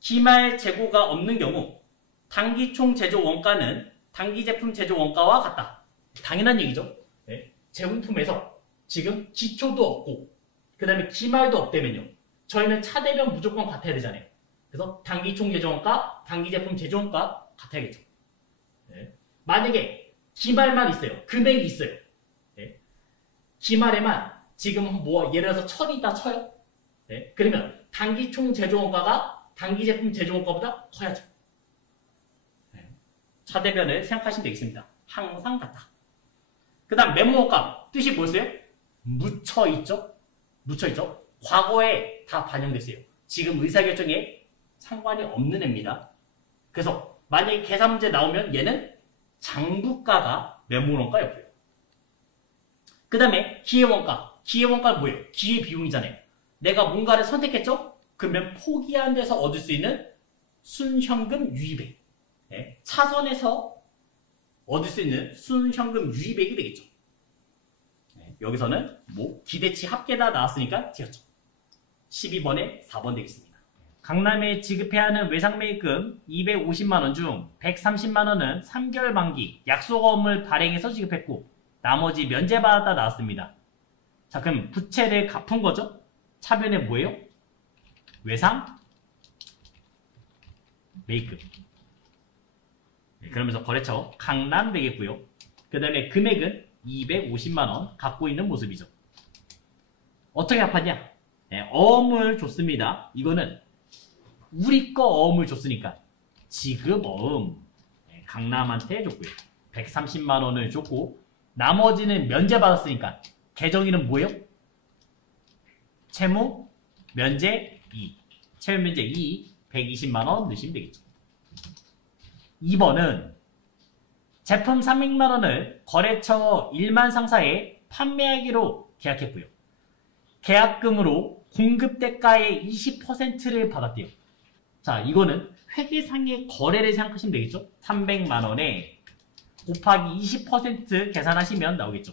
기말 재고가 없는 경우 단기 총 제조 원가는 단기 제품 제조 원가와 같다. 당연한 얘기죠. 제공품에서 지금 기초도 없고 그 다음에 기말도 없다면요. 저희는 차대면 무조건 같아야 되잖아요. 그래서 단기 총 제조 원가, 단기 제품 제조 원가 같아야겠죠. 만약에 기말만 있어요. 금액이 있어요. 기말에만 지금 뭐 예를 들어서 1000이다 쳐요. 그러면 단기 총 제조 원가가 단기 제품 제조 원가보다 커야죠. 차대변을 생각하시면 되겠습니다. 항상 같다. 그 다음 메모 원가 뜻이 뭐였어요? 묻혀있죠? 묻혀있죠? 과거에 다 반영됐어요. 지금 의사결정에 상관이 없는 애입니다. 그래서 만약에 계산 문제 나오면 얘는 장부가가 메모 원가였고요. 그 다음에 기회원가. 기회원가는 뭐예요? 기회비용이잖아요. 내가 뭔가를 선택했죠? 그러면 포기한 데서 얻을 수 있는 순현금 유의백. 차선에서 얻을 수 있는 순현금 유의백이 되겠죠. 여기서는 뭐 기대치 합계다 나왔으니까 T였죠. 12번에 4번 되겠습니다. 강남에 지급해야 하는 외상매입금 250만원 중 130만원은 3개월 만기 약속업을 발행해서 지급했고 나머지 면제받았다 나왔습니다. 자, 그럼 부채를 갚은 거죠? 차변에 뭐예요? 외상 매입금. 그러면서 거래처 강남 되겠고요. 그 다음에 금액은 250만원 갖고 있는 모습이죠. 어떻게 갚았냐? 어음을 줬습니다. 이거는 우리 거 어음을 줬으니까 지급 어음 강남한테 줬고요. 130만원을 줬고 나머지는 면제받았으니까 계정이는 뭐예요? 채무 면제 2. 채무 면제 2 120만원 넣으시면 되겠죠. 2번은 제품 300만원을 거래처 1만 상사에 판매하기로 계약했고요. 계약금으로 공급대가의 20%를 받았대요. 자, 이거는 회계상의 거래를 생각하시면 되겠죠. 300만원에 곱하기 20% 계산하시면 나오겠죠.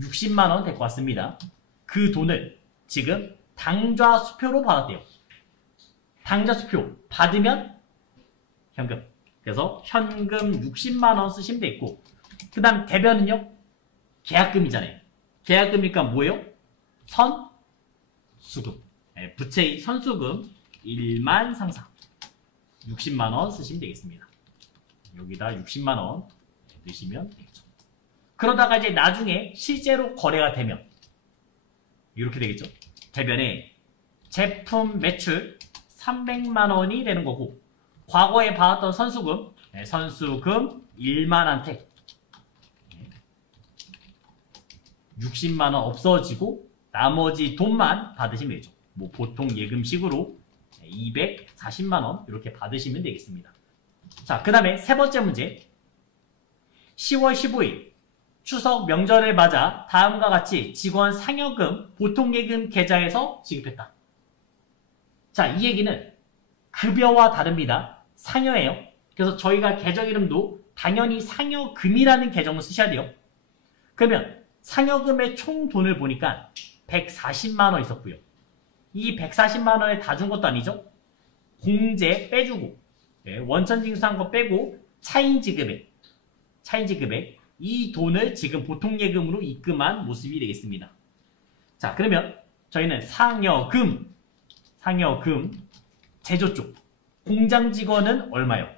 60만원 데리고 왔습니다. 그 돈을 지금 당좌수표로 받았대요. 당좌수표 받으면 현금. 그래서 현금 60만원 쓰시면 되겠고 그 다음 대변은요. 계약금이잖아요. 계약금이니까 뭐예요? 선수금. 부채 선수금 1만 상사 60만원 쓰시면 되겠습니다. 여기다 60만원 넣으시면 되겠죠. 그러다가 이제 나중에 실제로 거래가 되면 이렇게 되겠죠. 대변에 제품 매출 300만원이 되는 거고 과거에 받았던 선수금, 선수금 1만한테 60만원 없어지고 나머지 돈만 받으시면 되죠. 뭐 보통 예금식으로 240만원 이렇게 받으시면 되겠습니다. 자, 그 다음에 세 번째 문제. 10월 15일 추석 명절을 맞아 다음과 같이 직원 상여금 보통예금 계좌에서 지급했다. 자, 이 얘기는 급여와 다릅니다. 상여예요. 그래서 저희가 계정 이름도 당연히 상여금이라는 계정을 쓰셔야 돼요. 그러면 상여금의 총 돈을 보니까 140만원 있었고요. 이 140만원을 다 준 것도 아니죠. 공제 빼주고 원천징수한 거 빼고 차인지급액 이 돈을 지금 보통예금으로 입금한 모습이 되겠습니다. 자, 그러면 저희는 상여금 제조 쪽 공장 직원은 얼마요?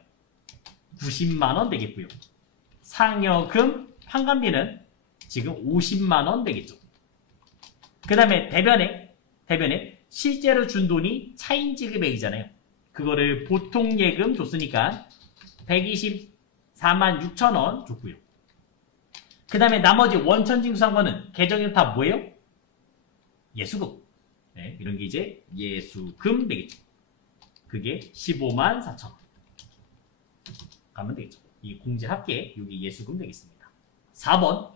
90만원 되겠고요. 상여금 판관비는 지금 50만원 되겠죠. 그 다음에 대변에 실제로 준 돈이 차인지급액이잖아요. 그거를 보통예금 줬으니까 124만 6천원 줬고요. 그 다음에 나머지 원천징수한 거는 계정이 다 뭐예요? 예수금. 이런 게 이제 예수금 되겠죠. 그게 15만 4천원 가면 되겠죠. 이 공제 합계 여기 예수금 되겠습니다. 4번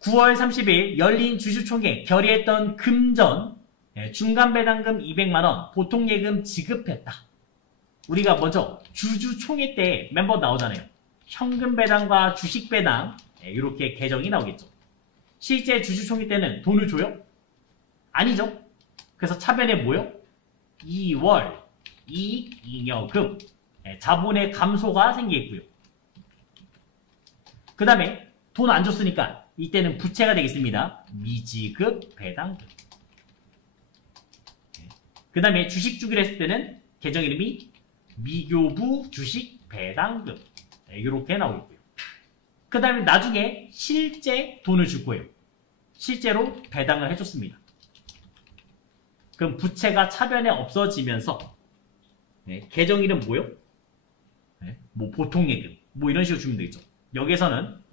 9월 30일 열린 주주총회 결의했던 금전 중간배당금 200만원 보통예금 지급했다. 우리가 먼저 주주총회 때 멤버 나오잖아요. 현금 배당과 주식 배당 이렇게 계정이 나오겠죠. 실제 주주총회 때는 돈을 줘요? 아니죠. 그래서 차변에 뭐요? 2월 이익잉여금 자본의 감소가 생기겠고요. 그 다음에 돈 안 줬으니까 이때는 부채가 되겠습니다. 미지급 배당금. 그 다음에 주식 주기로 했을 때는 계정 이름이 미교부 주식 배당금 이렇게 나오고요. 그 다음에 나중에 실제 돈을 줄 거예요. 실제로 배당을 해줬습니다. 그럼 부채가 차변에 없어지면서 계정 이름 뭐요? 뭐 보통예금 뭐 이런 식으로 주면 되겠죠. 여기서는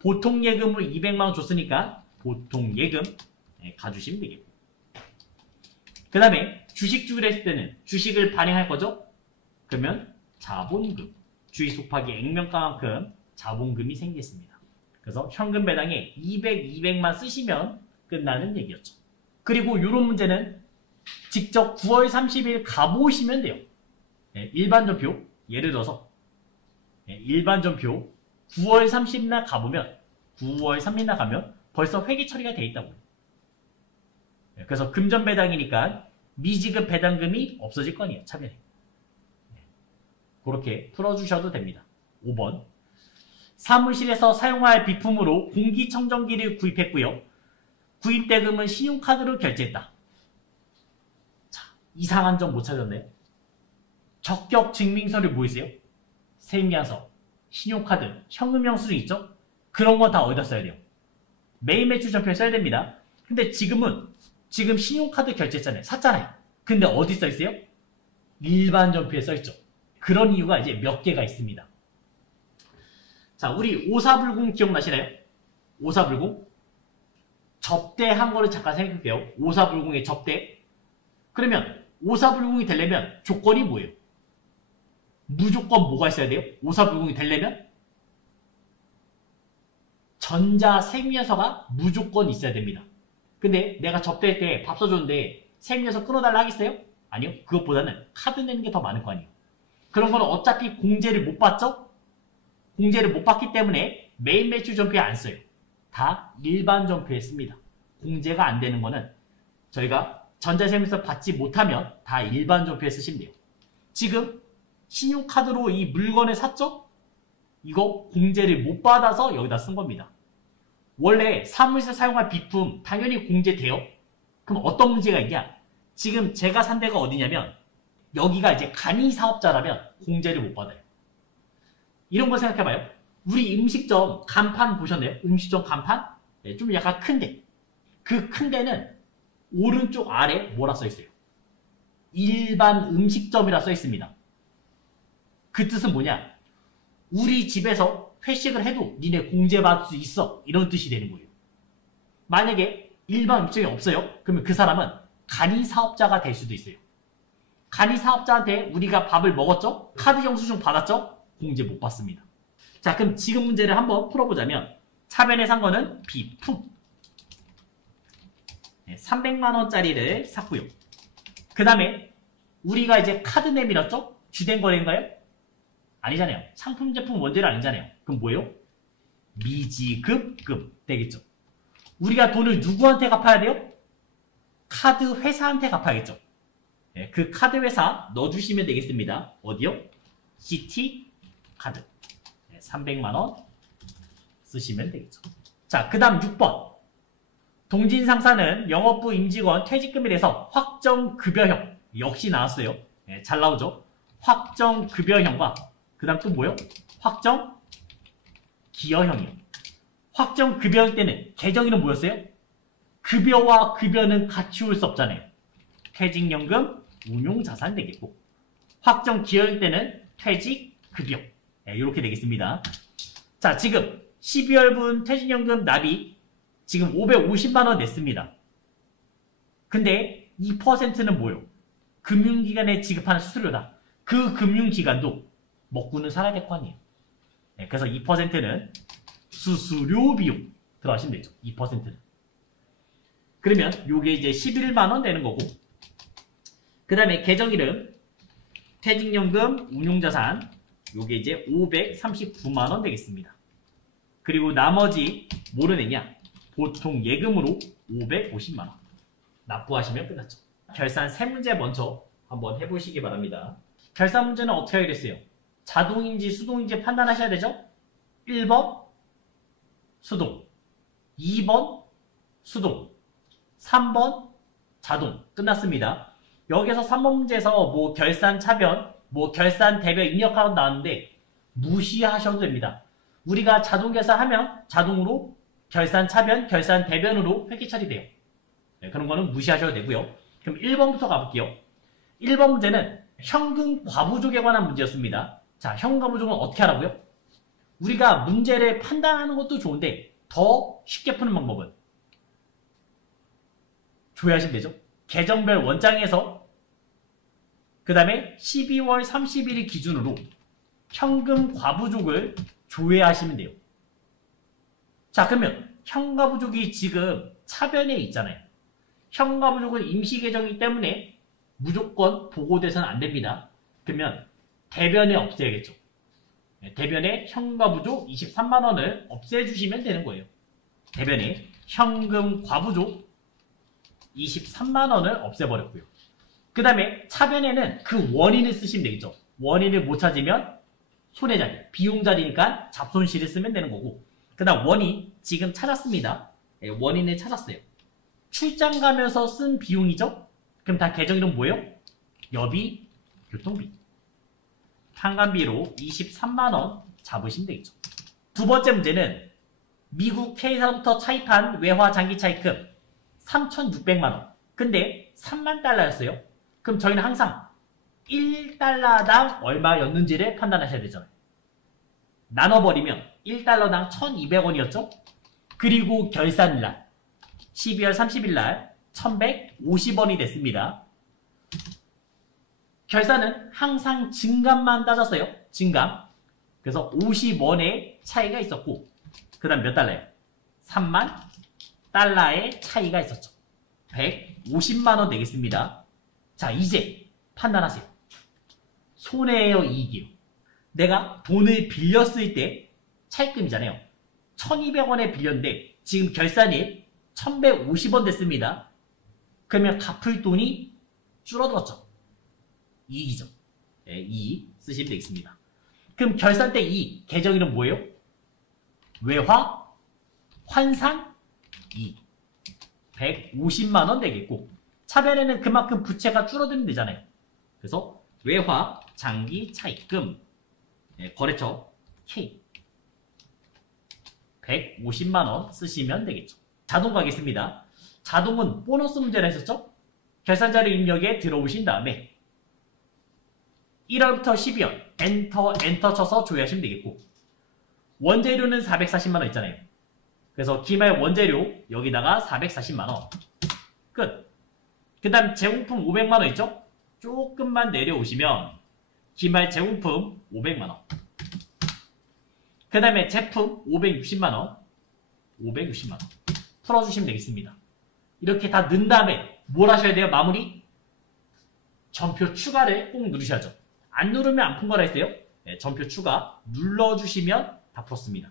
보통예금으로 200만원 줬으니까 보통예금 가주시면 되겠고, 그 다음에 주식 주기로 했을 때는 주식을 발행할 거죠. 그러면 자본금, 주식 곱하기 액면가만큼 자본금이 생기겠습니다. 그래서 현금 배당에 200만 쓰시면 끝나는 얘기였죠. 그리고 이런 문제는 직접 9월 30일 가보시면 돼요. 일반 전표, 예를 들어서 일반 전표 9월 30일 가보면 9월 3일날 가면 벌써 회계 처리가 돼 있다고요. 그래서 금전 배당이니까 미지급 배당금이 없어질 거 아니에요. 차변에. 그렇게 풀어주셔도 됩니다. 5번. 사무실에서 사용할 비품으로 공기청정기를 구입했고요. 구입 대금은 신용카드로 결제했다. 자, 이상한 점 못 찾았네요. 적격 증명서를 뭐 있어요? 세무서, 신용카드, 현금 영수증 있죠? 그런 건 다 어디다 써야 돼요? 매일 매출 전표에 써야 됩니다. 근데 지금 신용카드 결제했잖아요. 샀잖아요. 근데 어디 써 있어요? 일반 전표에 써 있죠. 그런 이유가 이제 몇 개가 있습니다. 자, 우리 오사불공 기억나시나요? 오사불공? 접대한 거를 잠깐 생각해볼게요. 오사불공의 접대. 그러면 오사불공이 되려면 조건이 뭐예요? 무조건 뭐가 있어야 돼요? 오사불공이 되려면 전자세무서가 무조건 있어야 됩니다. 근데 내가 접대할 때 밥 사줬는데 세무서 끊어달라 하겠어요? 아니요. 그것보다는 카드 내는 게 더 많을 거 아니에요. 그런 거는 어차피 공제를 못 받죠? 공제를 못 받기 때문에 메인 매출 전표에 안 써요. 다 일반 전표에 씁니다. 공제가 안 되는 거는 저희가 전자세무서 받지 못하면 다 일반 전표에 쓰시면 돼요. 지금 신용카드로 이 물건을 샀죠? 이거 공제를 못 받아서 여기다 쓴 겁니다. 원래 사무실에서 사용할 비품 당연히 공제돼요. 그럼 어떤 문제가 있냐? 지금 제가 산 데가 어디냐면 여기가 이제 간이사업자라면 공제를 못 받아요. 이런 거 생각해봐요. 우리 음식점 간판 보셨나요? 음식점 간판? 네, 좀 약간 큰데. 그 큰 데는 오른쪽 아래 뭐라 써있어요? 일반 음식점이라 써있습니다. 그 뜻은 뭐냐? 우리 집에서 회식을 해도 니네 공제받을 수 있어. 이런 뜻이 되는 거예요. 만약에 일반 음식점이 없어요. 그러면 그 사람은 간이사업자가 될 수도 있어요. 간이사업자한테 우리가 밥을 먹었죠? 카드 영수증 받았죠? 공제 못 받습니다. 자, 그럼 지금 문제를 한번 풀어보자면 차변에 산 거는 비품 300만원짜리를 샀고요. 그 다음에 우리가 이제 카드 내밀었죠? 주된 거래인가요? 아니잖아요. 상품 제품 원재료 아니잖아요. 그럼 뭐예요? 미지급금 되겠죠. 우리가 돈을 누구한테 갚아야 돼요? 카드 회사한테 갚아야겠죠. 그 카드 회사 넣어주시면 되겠습니다. 어디요? CT 카드 300만원 쓰시면 되겠죠. 자, 그 다음 6번. 동진상사는 영업부 임직원 퇴직금에 대해서 확정급여형 역시 나왔어요. 잘 나오죠. 확정급여형과 그 다음 또 뭐요? 확정기여형이요. 확정급여형 때는 계정이는 뭐였어요? 급여와 급여는 같이 올 수 없잖아요. 퇴직연금, 운용자산 되겠고, 확정기여형 때는 퇴직급여 이렇게 되겠습니다. 자, 지금 12월분 퇴직연금 납입 지금 550만원 냈습니다. 근데 2%는 뭐예요? 금융기관에 지급하는 수수료다. 그 금융기관도 먹고는 살아야 될 거 아니에요. 그래서 2%는 수수료 비용 들어가시면 되죠. 2%는. 그러면 요게 이제 11만원 되는 거고, 그 다음에 계정 이름 퇴직연금, 운용자산 요게 이제 539만 원 되겠습니다. 그리고 나머지 뭐를 내냐? 보통 예금으로 550만 원 납부하시면 끝났죠. 결산 세 문제 먼저 한번 해보시기 바랍니다. 결산 문제는 어떻게 하게 됐어요? 자동인지 수동인지 판단하셔야 되죠? 1번 수동, 2번 수동, 3번 자동. 끝났습니다. 여기서 3번 문제에서 뭐 결산 차변, 뭐 결산 대변 입력하고 나왔는데 무시하셔도 됩니다. 우리가 자동 결산하면 자동으로 결산 차변, 결산 대변으로 회계 처리돼요. 네, 그런 거는 무시하셔도 되고요. 그럼 1번부터 가볼게요. 1번 문제는 현금 과부족에 관한 문제였습니다. 자, 현금 과부족은 어떻게 하라고요? 우리가 문제를 판단하는 것도 좋은데 더 쉽게 푸는 방법은 조회하시면 되죠. 계정별 원장에서 그 다음에 12월 30일 기준으로 현금 과부족을 조회하시면 돼요. 자, 그러면 현과부족이 지금 차변에 있잖아요. 현과부족은 임시계정이기 때문에 무조건 보고돼서는 안 됩니다. 그러면 대변에 없애야겠죠. 대변에 현과부족 23만원을 없애주시면 되는 거예요. 대변에 현금 과부족 23만원을 없애버렸고요. 그 다음에 차변에는 그 원인을 쓰시면 되겠죠. 원인을 못 찾으면 손해자리, 비용자리니까 잡손실을 쓰면 되는 거고, 그 다음 원인 지금 찾았습니다. 원인을 찾았어요. 출장 가면서 쓴 비용이죠. 그럼 다 계정 이름 뭐예요? 여비, 교통비. 판관비로 23만원 잡으시면 되겠죠. 두 번째 문제는 미국 K사로부터 차입한 외화 장기 차입금 3,600만원. 근데 3만 달러였어요. 그럼 저희는 항상 1달러당 얼마였는지를 판단하셔야 되잖아요. 나눠버리면 1달러당 1,200원이었죠? 그리고 결산일날 12월 30일날 1,150원이 됐습니다. 결산은 항상 증감만 따졌어요. 증감. 그래서 50원의 차이가 있었고, 그 다음 몇 달러예요? 3만 달러의 차이가 있었죠. 150만원 되겠습니다. 자, 이제 판단하세요. 손해예요, 이익이요? 내가 돈을 빌렸을 때 차입금이잖아요. 1,200원에 빌렸는데 지금 결산이 1,150원 됐습니다. 그러면 갚을 돈이 줄어들었죠. 이익이죠. 네, 이익 쓰시면 되겠습니다. 그럼 결산 때 이익, 계정 이름 뭐예요? 외화, 환산, 이익. 150만원 되겠고, 차변에는 그만큼 부채가 줄어들면 되잖아요. 그래서 외화, 장기, 차입금, 네, 거래처 K 150만원 쓰시면 되겠죠. 자동 가겠습니다. 자동은 보너스 문제를 했었죠. 결산자료 입력에 들어오신 다음에 1월부터 12월 엔터 쳐서 조회하시면 되겠고, 원재료는 440만원 있잖아요. 그래서 기말 원재료 여기다가 440만원 끝. 그 다음 제공품 500만원 있죠? 조금만 내려오시면 기말 제공품 500만원, 그 다음에 제품 560만원 560만원 풀어주시면 되겠습니다. 이렇게 다 넣은 다음에 뭘 하셔야 돼요? 마무리? 전표 추가를 꼭 누르셔야죠. 안 누르면 안 푼 거라 했어요. 네, 전표 추가 눌러주시면 다 풀었습니다.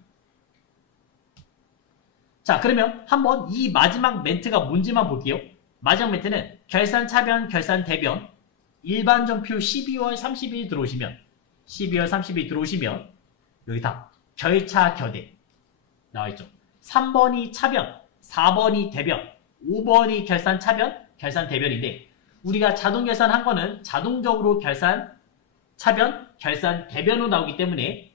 자, 그러면 한번 이 마지막 멘트가 뭔지만 볼게요. 마지막 멘트는 결산 차변, 결산 대변, 일반 전표 12월 30일 들어오시면, 12월 30일 들어오시면 여기 다 결차 겨대 나와있죠. 3번이 차변, 4번이 대변, 5번이 결산 차변, 결산 대변인데, 우리가 자동 결산한 거는 자동적으로 결산 차변, 결산 대변으로 나오기 때문에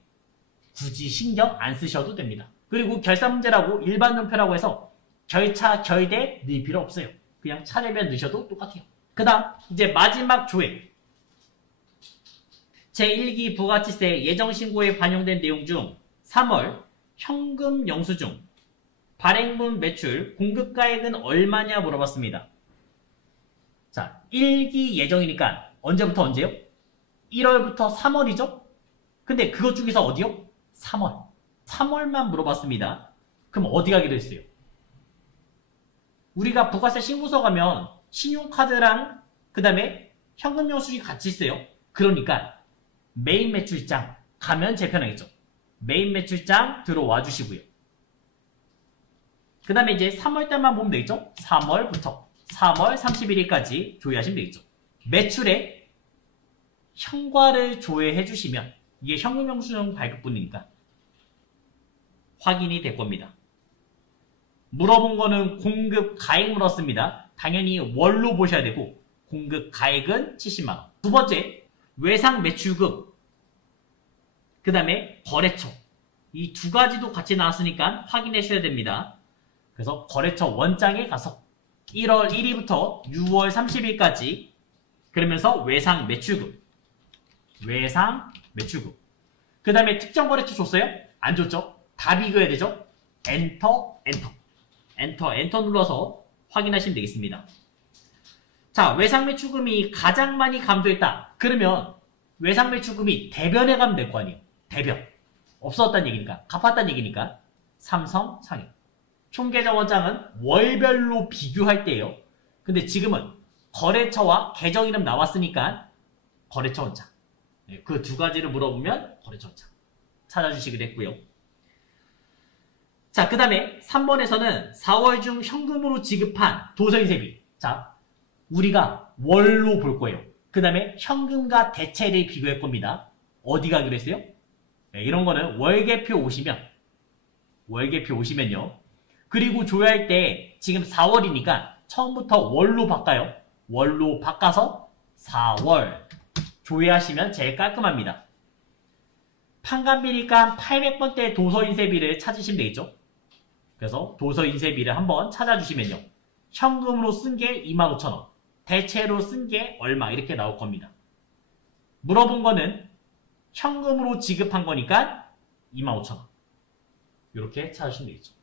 굳이 신경 안 쓰셔도 됩니다. 그리고 결산 문제라고 일반 전표라고 해서 결차, 결대 넣을 필요 없어요. 그냥 차례변 넣으셔도 똑같아요. 그 다음 이제 마지막 조회. 제1기 부가치세 예정신고에 반영된 내용 중 3월 현금 영수증, 발행분 매출, 공급가액은 얼마냐 물어봤습니다. 자, 1기 예정이니까 언제부터 언제요? 1월부터 3월이죠? 근데 그것 중에서 어디요? 3월. 3월만 물어봤습니다. 그럼 어디 가기로 했어요? 우리가 부가세 신고서 가면 신용카드랑 그 다음에 현금 영수증이 같이 있어요. 그러니까 메인 매출장 가면 제일 편하겠죠. 메인 매출장 들어와 주시고요. 그 다음에 이제 3월달만 보면 되겠죠. 3월부터 3월 31일까지 조회하시면 되겠죠. 매출에 현과를 조회해 주시면 이게 현금영수증 발급분이니까 확인이 될 겁니다. 물어본 거는 공급 가액 물었습니다. 당연히 월로 보셔야 되고 공급 가액은 70만원. 두 번째, 외상 매출금, 그 다음에 거래처. 이 두 가지도 같이 나왔으니까 확인해 주셔야 됩니다. 그래서 거래처 원장에 가서 1월 1일부터 6월 30일까지 그러면서 외상 매출금, 외상 매출금. 그 다음에 특정 거래처 줬어요? 안 줬죠? 다 비교해야 되죠? 엔터, 엔터. 엔터, 엔터 눌러서 확인하시면 되겠습니다. 자, 외상 매출금이 가장 많이 감소했다. 그러면 외상 매출금이 대변에 가면 될 거 아니에요. 대변. 없어졌다는 얘기니까. 갚았다는 얘기니까. 삼성, 상해. 총계좌 원장은 월별로 비교할 때예요. 근데 지금은 거래처와 계정 이름 나왔으니까 거래처 원장. 그 두 가지를 물어보면 거래처 원장 찾아주시게 됐고요. 자, 그 다음에 3번에서는 4월 중 현금으로 지급한 도서인쇄비. 자, 우리가 월로 볼 거예요. 그 다음에 현금과 대체를 비교할 겁니다. 어디 가기로 했어요? 네, 이런 거는 월계표 오시면요. 그리고 조회할 때 지금 4월이니까 처음부터 월로 바꿔요. 월로 바꿔서 4월 조회하시면 제일 깔끔합니다. 판관비니까 800번대 도서인쇄비를 찾으시면 되겠죠. 그래서 도서인쇄비를 한번 찾아주시면요. 현금으로 쓴 게 25,000원, 대체로 쓴 게 얼마 이렇게 나올 겁니다. 물어본 거는 현금으로 지급한 거니까 25,000원. 이렇게 찾으시면 되겠죠.